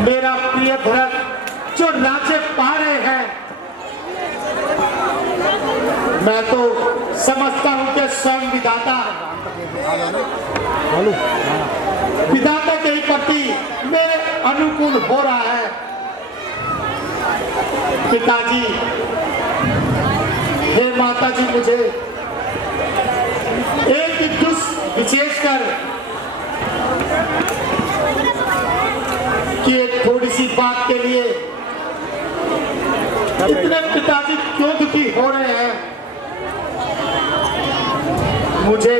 मेरा प्रिय भरत जो राज्य पा रहे हैं, मैं तो समझता हूं कि स्वयं विधाता के ही प्रति मेरे अनुकूल हो रहा है। पिताजी, हे माता जी, मुझे एक विशेषकर कि एक थोड़ी सी बात के लिए इतने पिताजी क्यों दुखी हो रहे हैं? मुझे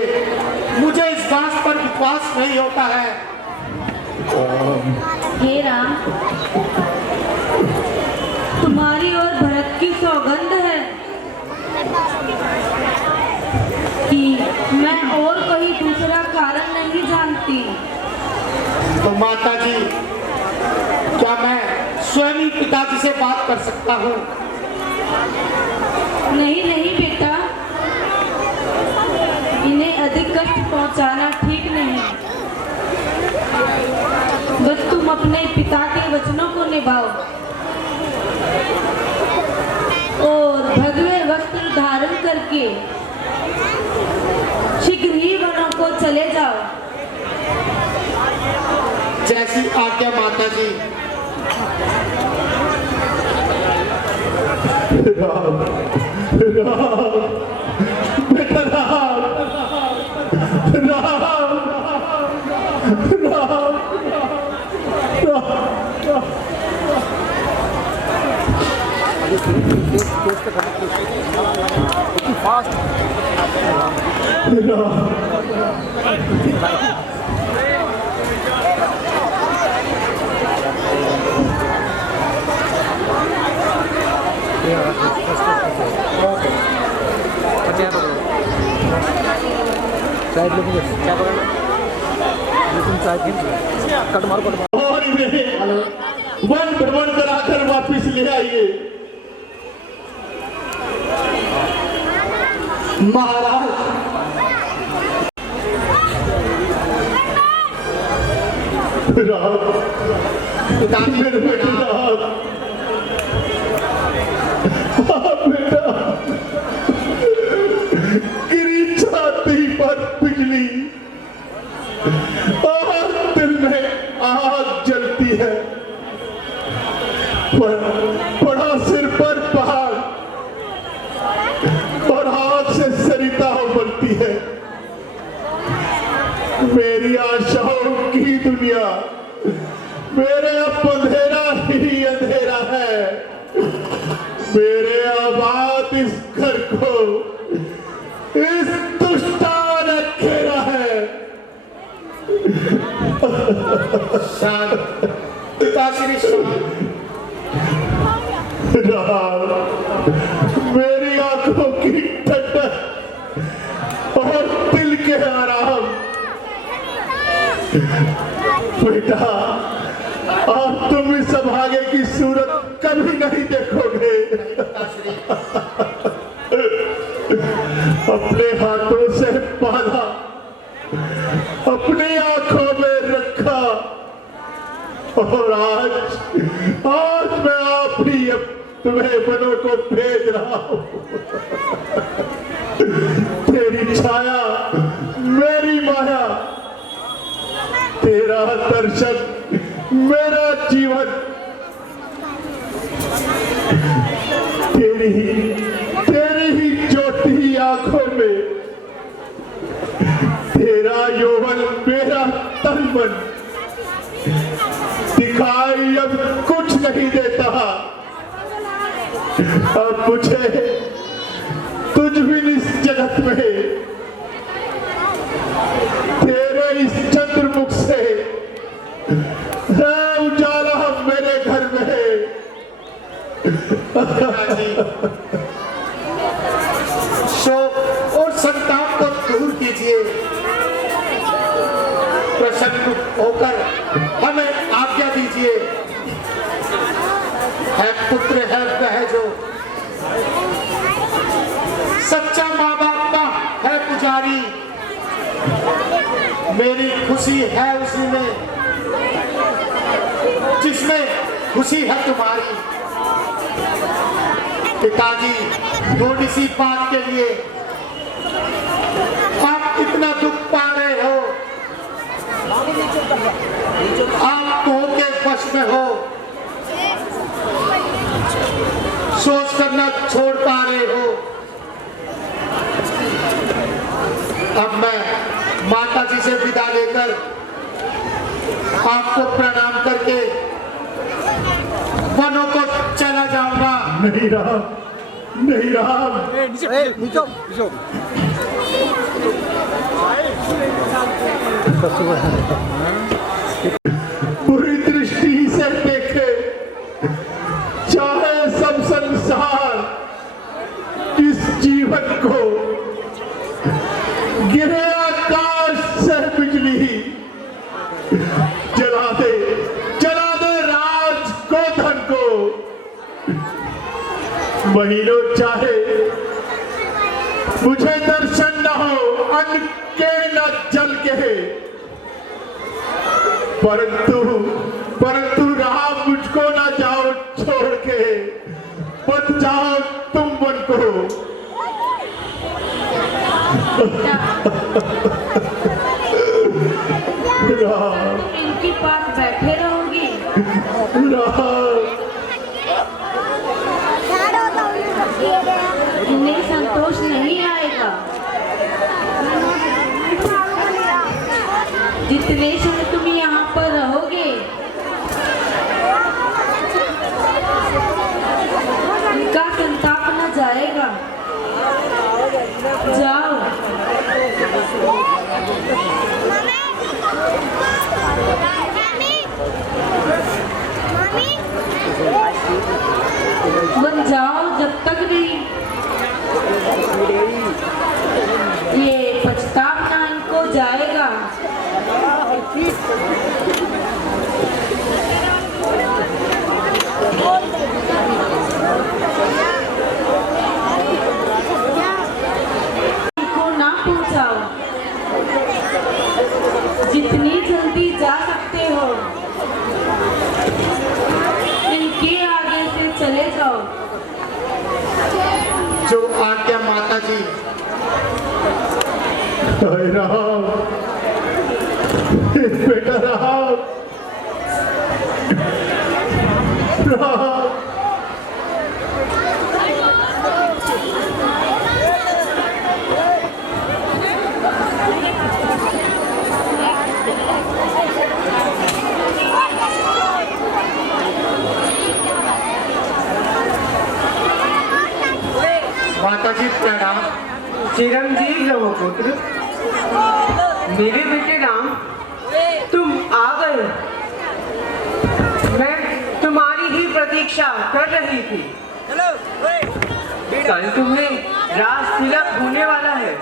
इस बात पर विश्वास नहीं होता है। हे राम, तुम्हारी और भरत की सौगंध है कि मैं और कोई दूसरा कारण नहीं जानती। तो माता जी, क्या मैं स्वयं ही पिताजी से बात कर सकता हूँ? नहीं नहीं बेटा, इन्हें अधिक कष्ट पहुंचाना ठीक नहीं। बस तुम अपने पिता के वचनों को निभाओ और भगवे वस्त्र धारण करके शीघ्र ही वनों को चले जाओ। जैसी आज्ञा माता जी। राम, राम, बेटा राम, राम, राम, फास्ट चाय लेकिन क्या पकड़ना, लेकिन चाय कट मारो और इन्हें वन भ्रमण कराकर वापिस ले आइए। महाराज, राम, मेरे बेटे राम, बेटा, गिरी छाती पर बिजली और दिल में आग जलती है, पर पड़ा सिर पर पहाड़ और हाथ से सरिता उबलती है। मेरी आशाओं की दुनिया, मेरे अब अंधेरा ही अंधेरा है। मेरे आबाद इस घर को इस दुष्टा ने घेरा है। शांत, पिताश्री शांत। राम, मेरी आंखों की ठंडक और दिल के आराम। बेटा, अब तुम इस अभागे की सूरत कभी नहीं देखोगे। अपने हाथों से पाला, अपनी आंखों में रखा, और आज मैं आप ही अब तुम्हें बनों को भेज रहा हूं। तेरी छाया मेरी माया, तेरा दर्शन मेरा जीवन, तेरी ही ज्योति आंखों में, तेरा यौवन मेरा तन मन। दिखाई अब कुछ नहीं देता, अब मुझे तुझ बिन इस जगत में, तेरे इस चंद्रमुख से है उजाला मेरे घर में। शोक और संताप को दूर कीजिए, प्रसन्न होकर हमें आज्ञा दीजिए। है पुत्र है वह जो सच्चा माँ बाप का है पुजारी, मेरी खुशी है उसी में जिसमें खुशी है तुम्हारी। पिताजी, थोड़ी सी बात के लिए आप इतना दुख पा रहे हो, आप मोह के वश में हो, सोच करना छोड़ पा रहे हो। अब मैं माता जी से विदा लेकर आपको प्रणाम करके वनों को चला जाऊंगा। नहीं राम, नहीं राम। बुरी दृष्टि से देखे चाहे सब संसार इस जीवन को, गिरे आकाश से बिजली, जला दे राज गोधन को। महीनों चाहे मुझे दर्शन न हो अन्न के न जल के, परंतु रहा मुझको ना जाओ छोड़ के, मत जाओ तुम मन को। तुम इनके पास बैठे रहोगे? तुम्हें संतोष नहीं आएगा। जितने क्षण तुम यहाँ पर रहोगे उनका संताप न जाएगा। जाओ। बन जाओ जब तक भी ये पछतावा इनको जाएगा। इनको ना पहुंचाओ। जितनी जल्दी जा सकते हो इनके आगे से चले जाओ। जो आज्ञा माता जी। राम, बेटा राम, राम। माता जी प्रणाम। चिरंजीव रहो पुत्र। मेरे बेटे राम, तुम आ गए। मैं तुम्हारी ही प्रतीक्षा कर रही थी। कल तुम्हें राज तिलक होने वाला है।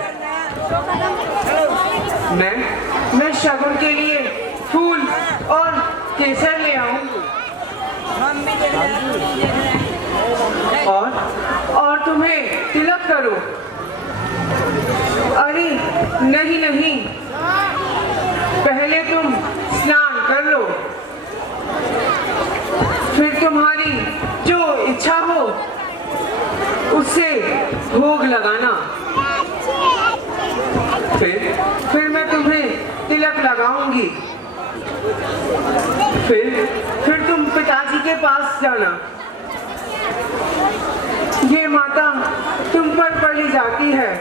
मैं शगुन के लिए फूल और केसर ले आऊं और तुम्हें तिलक करो। अरे नहीं नहीं, पहले तुम स्नान कर लो, फिर तुम्हारी जो इच्छा हो उससे भोग लगाना। फिर मैं तुम्हें तिलक लगाऊंगी। फिर तुम पिताजी के पास जाना। ये माता तुम पर पड़ी जाती है।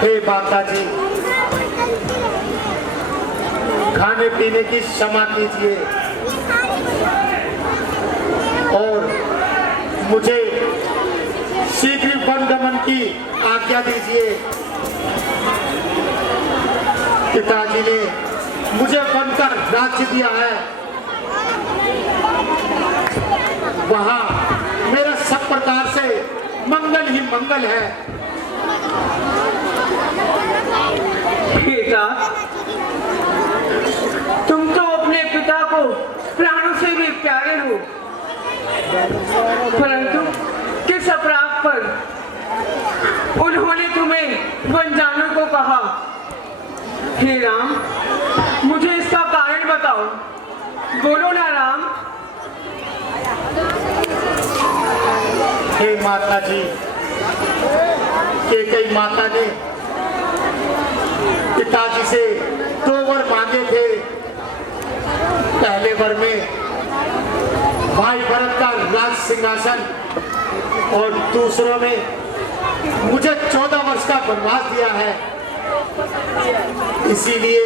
हे माता जी, खाने पीने की क्षमा कीजिए और मुझे शीघ्र वनगमन की आज्ञा दीजिए। पिताजी ने मुझे वन का राज्य दिया है, वहां मेरा सब प्रकार से मंगल ही मंगल है। बेटा, तुम तो अपने पिता को प्राणों से भी प्यारे हो, परंतु किस अपराध पर उन्होंने तुम्हें वन जानों को कहा, हे राम मुझे इसका कारण बताओ, बोलो ना राम। हे माता जी, कैकेयी माता ने पिताजी से 2 वर मांगे थे। पहले वर में भाई भरत का राज सिंहासन और दूसरों में मुझे 14 वर्ष का वनवास दिया है। इसीलिए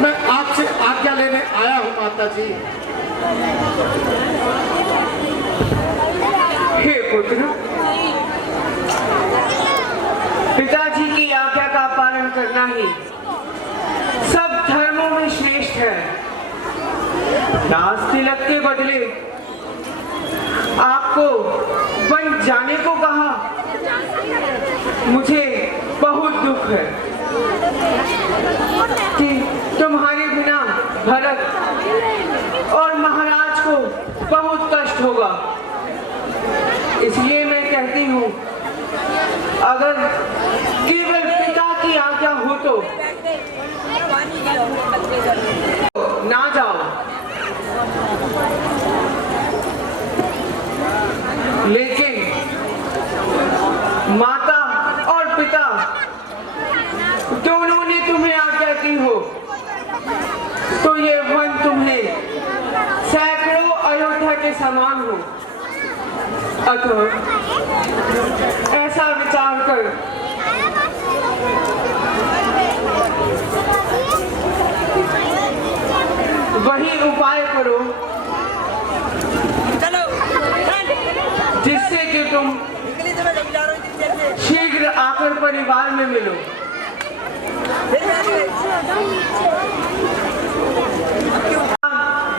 मैं आपसे आज्ञा लेने आया हूं माता जी। हे पुत्र, पिताजी की आज्ञा का पालन करना ही सब धर्मों में श्रेष्ठ है। दास तिलक के बदले आपको वन जाने को कहा, मुझे बहुत दुख है कि तुम्हारे बिना भरत और महाराज को बहुत कष्ट होगा। इसलिए मैं कहती हूँ, अगर केवल पिता की आज्ञा हो तो ना जाओ, लेकिन माता और पिता दोनों ने तुम्हें आज्ञा की हो तो ये वन तुम्हें सैकड़ों अयोध्या के समान हो। अतः ऐसा विचार कर वही उपाय करो जिससे कि तुम शीघ्र आकर परिवार में मिलो।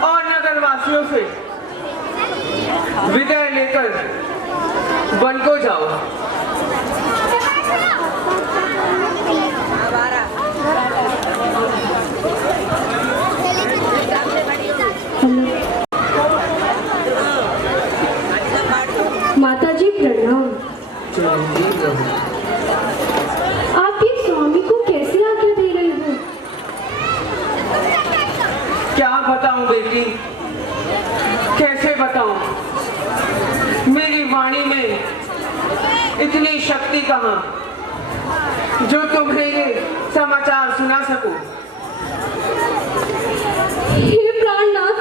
और नगरवासियों से विदाई लेकर वन को जाओ। माता जी प्रणाम। आप ये स्वामी को कैसे आज्ञा दे रहे हो? क्या बताऊं बेटी, कैसे बताऊं? मेरी वाणी में इतनी शक्ति कहाँ जो तुम्हें ये समाचार सुना सकूं। हे प्राणनाथ,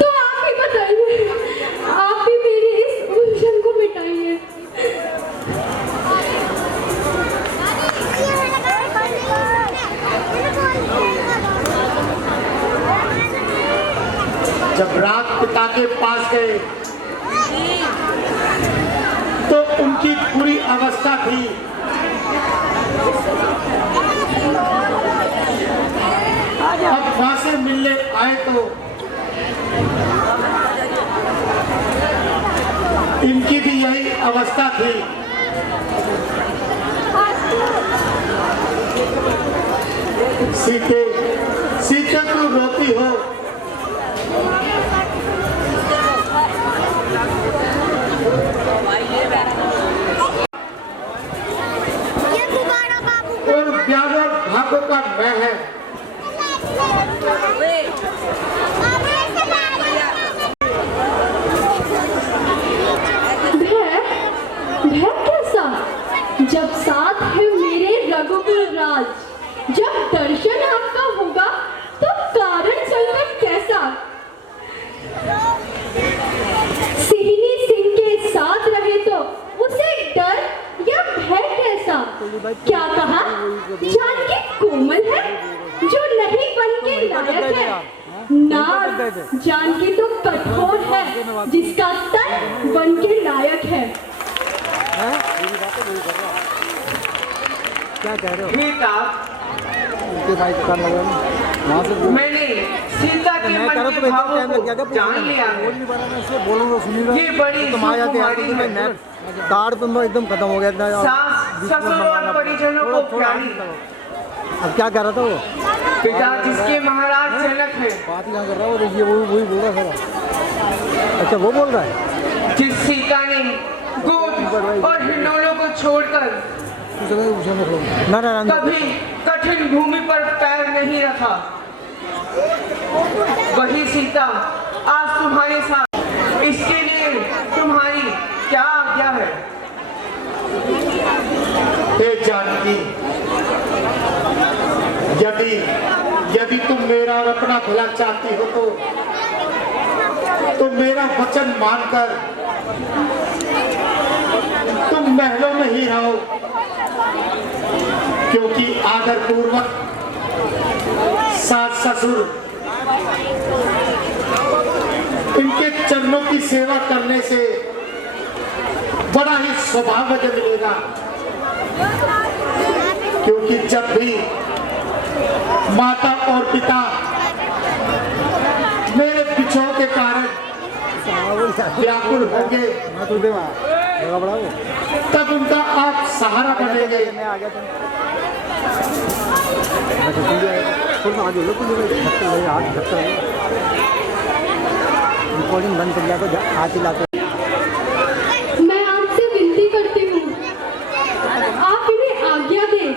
तो आप ही बताइए, आप ही मेरी इस उलझन को मिटाइए। जब रात पिता के पास गए तो उनकी पूरी अवस्था थी। अब वहां से मिलने आए तो इनकी भी यही अवस्था थी। सीते सीते तू रोती हो, और ब्याह और भागों का मैं है। भय कैसा? जब साथ है मेरे रघुकुल राज, जब दर्शन आपका होगा तो कारण संकट कैसा? सिंहनी सिंह के साथ रहे तो उसे डर या भय कैसा? क्या कहा? जानकी कोमल है जो नहीं बन के लायक है, नाग जानकी तो कठोर है जिसका तन बन के लायक है। क्या कह रहे हो? बेटा, उनके भाई दुकान लगा वहाँ से मैंने सीता के मन के भावों को जान लिया है। बोल नहीं पा रहा, मैं इसलिए बोल रहा हूँ। ये बड़ी तुम आ जाते सुकुमारी हैं, है। कार्ड तुम एकदम खत्म हो गया था। सास ससुर और परिजनों को प्यारी। अब क्या कर रहा था वो? पिता जिसके महाराज जनक है, बात ही कहाँ कर रहा है वो? देखिए वही बोल रहा था। अच्छा वो बोल रहा है। जिस सीता ने गोद और हिंडोलों को छोड़कर कभी कठिन भूमि पर पैर नहीं रखा। वही सीता आज तुम्हारे साथ, इसके लिए तुम्हारी क्या आज्ञा है? हे जानकी, यदि तुम मेरा और अपना भला चाहती हो तो मेरा वचन मानकर तुम महलों में ही रहो, क्योंकि आदर पूर्वक सास ससुर इनके चरणों की सेवा करने से बड़ा ही सौभाग्य मिलेगा। क्योंकि जब भी माता और पिता मेरे बिछोह के कारण व्याकुल होंगे, तब उनका आप सहारा बनेंगे। रिकॉर्डिंग बंद कर दिया तो हाथ हिलाते। मैं आपसे विनती करती हूँ, आप इन्हें आज्ञा दें,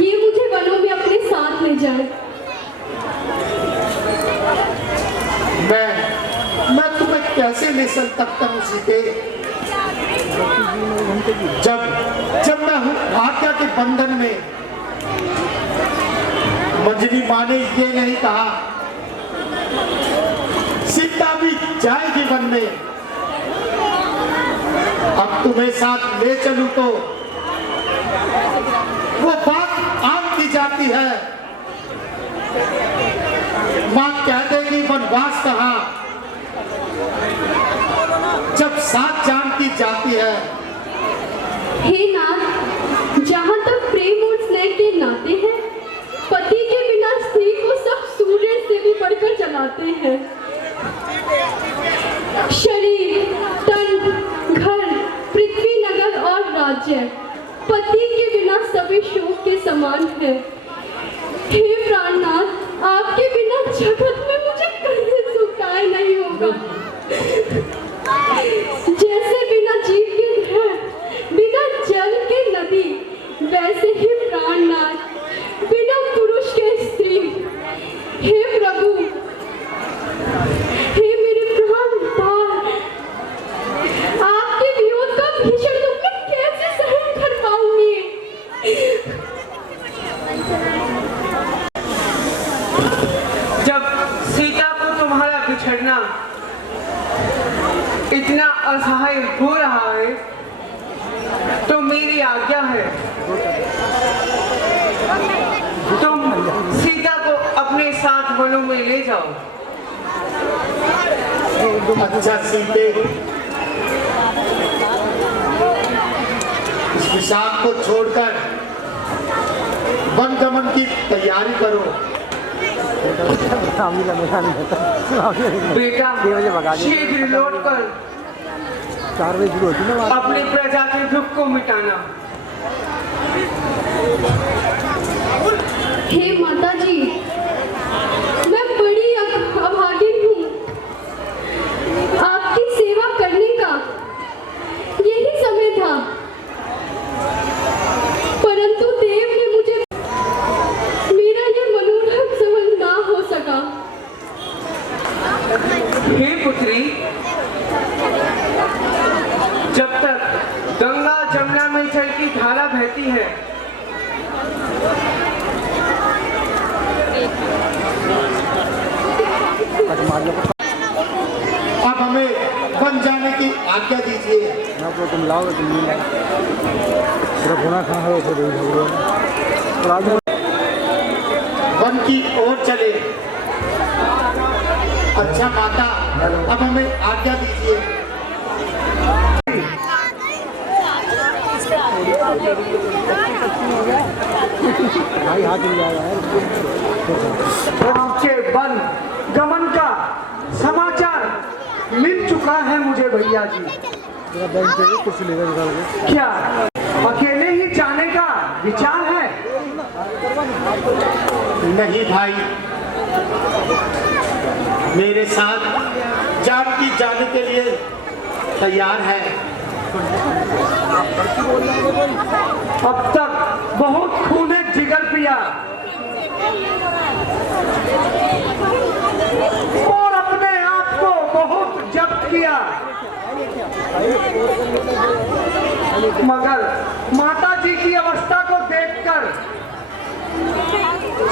ये मुझे वनों में अपने साथ ले जाए। मैं तुम्हें कैसे ले सकता हूँ सीते, जब मैं हूँ भाग्य के बंधन में। मंजरी माँ ने ये नहीं कहा सीता भी जाएगी वन में। अब तुम्हें साथ ले चलूं तो वो बात आम की जाती है। माँ कह देगी वनवास कहा, जब साथ जानती जाती है। हे नाथ, जहाँ तक प्रेम और स्नेह के नाते हैं, पति के बिना स्त्री को सब सूर्य से भी बढ़कर जलाते हैं। शरीर, तन, घर, पृथ्वी, नगर और राज्य पति के बिना सभी शोक के समान है। हे प्राणनाथ, आपके बिना जगत में मुझे कहीं सुखाए नहीं होगा। जैसे बिना जीव के ग्रह, बिना जल के नदी, वैसे ही प्राणनाथ बिना पुरुष के स्त्री। हे प्रभु, हे मेरे प्राणनाथ, आपके वियोग का भीषण दुख मैं कैसे सहन कर पाऊंगी? जब सीता को तुम्हारा बिछड़ना इतना असहाय हो रहा है, तो मेरी आज्ञा है तुम सीता को अपने साथ वनों में ले जाओ। अच्छा सीते, इस विषाद को छोड़कर वन गमन की तैयारी करो। बेटा, शीघ्र लौटकर 4 बजे शुरू होती ना अपनी प्रजा के दुख को मिटाना। हे माता जी, मैं बड़ी अभागिन हूँ। आपकी सेवा करने का यही समय था, परंतु देव ने मुझे मेरा ये मनोरथ समझ ना हो सका। हे पुत्री, जब तक गंगा जमुना में जल की धारा बहती है, अब हमें वन जाने की आज्ञा दीजिए। तुम लाओ, तुम नहीं लाओ, सिर्फ होना खाना है तो वन की ओर चले। अच्छा माता, अब हमें आज्ञा दीजिए। भाई हाथ मिल जाएगा। आपके वन गमन का समाचार मिल चुका है मुझे भैया जी। क्या अकेले ही जाने का विचार है? नहीं भाई, मेरे साथ जानकी जाने के लिए तैयार है। अब तक बहुत खूने जिगर पिया और अपने आप को बहुत जब्त किया, मगर माता जी की अवस्था को देखकर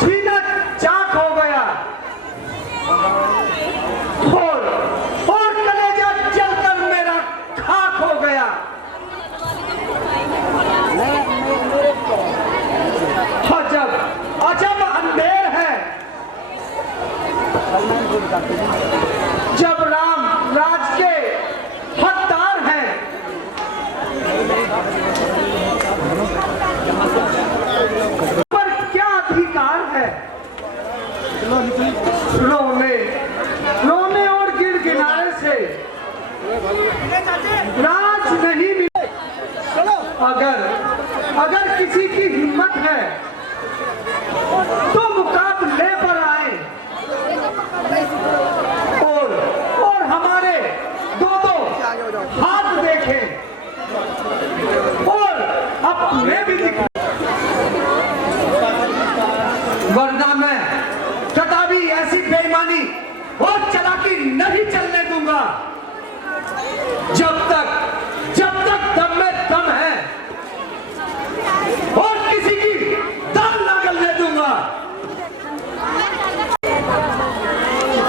सीना चाक हो गया और कलेजा जलकर मेरा खाक हो गया। अजब अजब अंधेर है जब राम राज के हकदार हैं। पर क्या अधिकार है रोने और गिड़गिड़ाने से राज नहीं मिले। अगर किसी की हिम्मत है तो मुकाबले पर आए और हमारे दो हाथ देखें और अपने भी दिखाएं, वरना मैं कदापि ऐसी बेईमानी और चालाकी नहीं चलने दूंगा जब तक दम में दम है और किसी की दम न गलने दूंगा।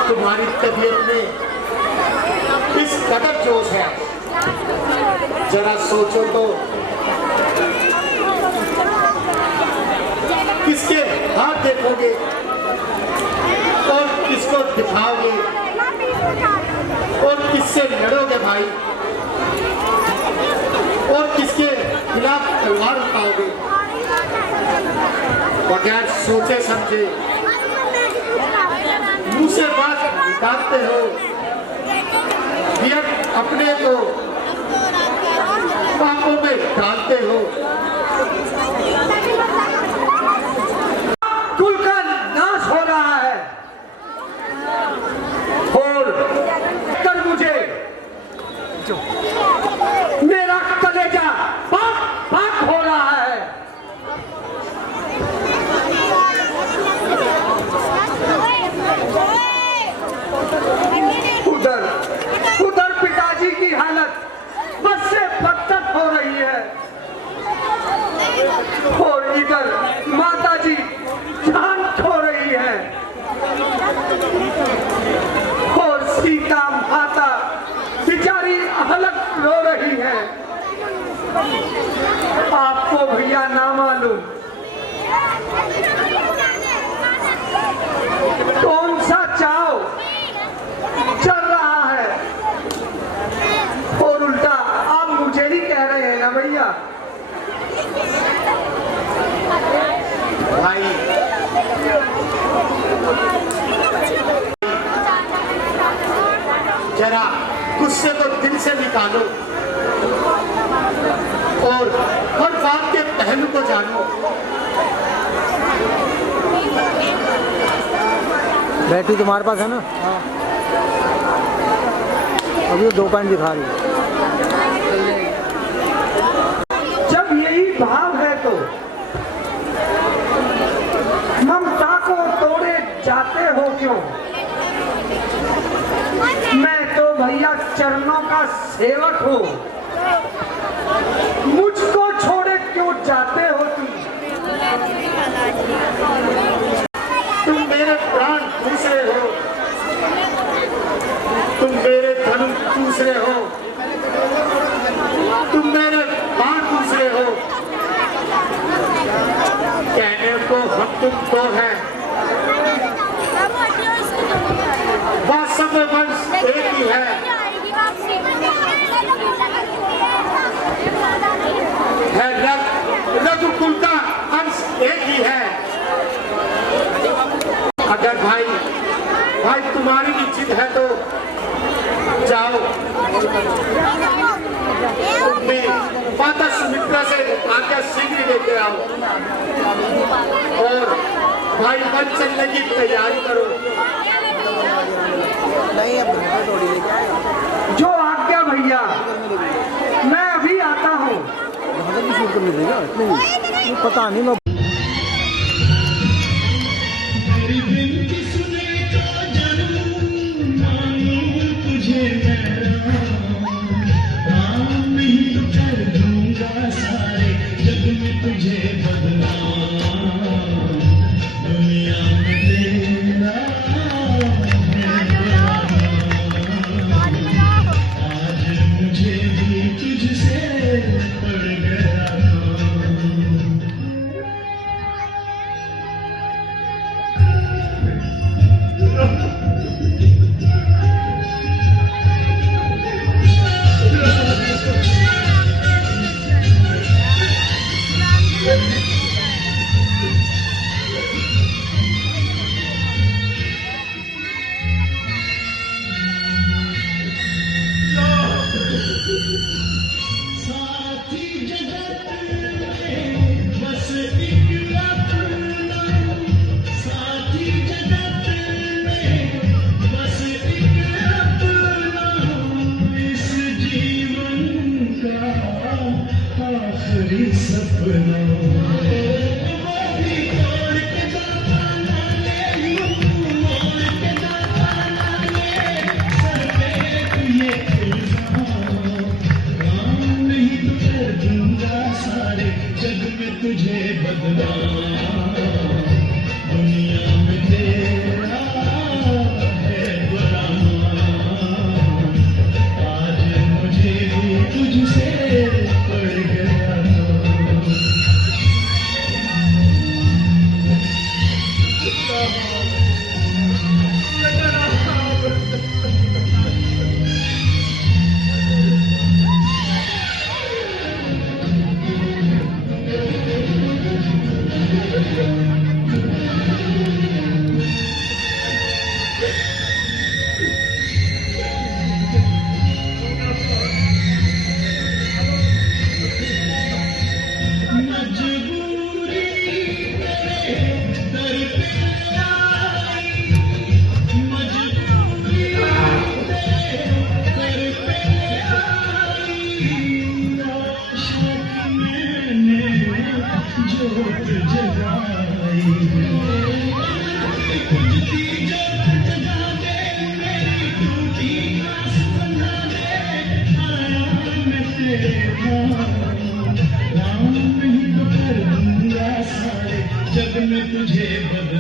तुम्हारी तबीयत में इस कदर जोश है, जरा सोचो तो किसके हाथ देखोगे और किसको दिखाओगे और किससे लड़ोगे भाई, और किसके खिलाफ तलवार उठाओगे। बगैर सोचे समझे मुंह से बात निकालते हो, अपने को पापों में डालते हो। कुल का नाश हो रहा है और कर मुझे मेरा कलेजा पाक हो रहा है। उधर पिताजी की हालत बस से बदतर हो रही है और इधर माताजी जान खो रही है और सीता माता बेचारी अलग रो रही है। आपको भैया ना मालूम कौन सा चाव चल रहा है और उल्टा आप मुझे ही कह रहे हैं ना भैया। भाई जरा गुस्से को दिल से निकालो और हर बात के पहलू को जानो। बैटरी तुम्हारे पास है ना? अभी 2 पॉइंट दिखा रही है। जब यही भाव है तो ममता को तोड़े जाते हो क्यों? मैं तो भैया चरणों का सेवक हूँ, मुझको छोड़े क्यों जाते हो तुम? तुम मेरे प्राण दूसरे हो, तुम मेरे धनुष दूसरे हो, तुम मेरे बाण दूसरे हो। कहने को हम तुम तो है, वास्तव में वंश एक ही है, रघुकुल का अंश एक ही है। अगर भाई तुम्हारी भी जिद है तो जाओ, तुम माता सुमित्रा से आज्ञा शीघ्र लेके आओ और भाई वन चलने की तैयारी करो। जो आज्ञा भैया, मैं अभी आता हूँ। तो मिलेगा नहीं पता नहीं मैं जग में तुझे बदला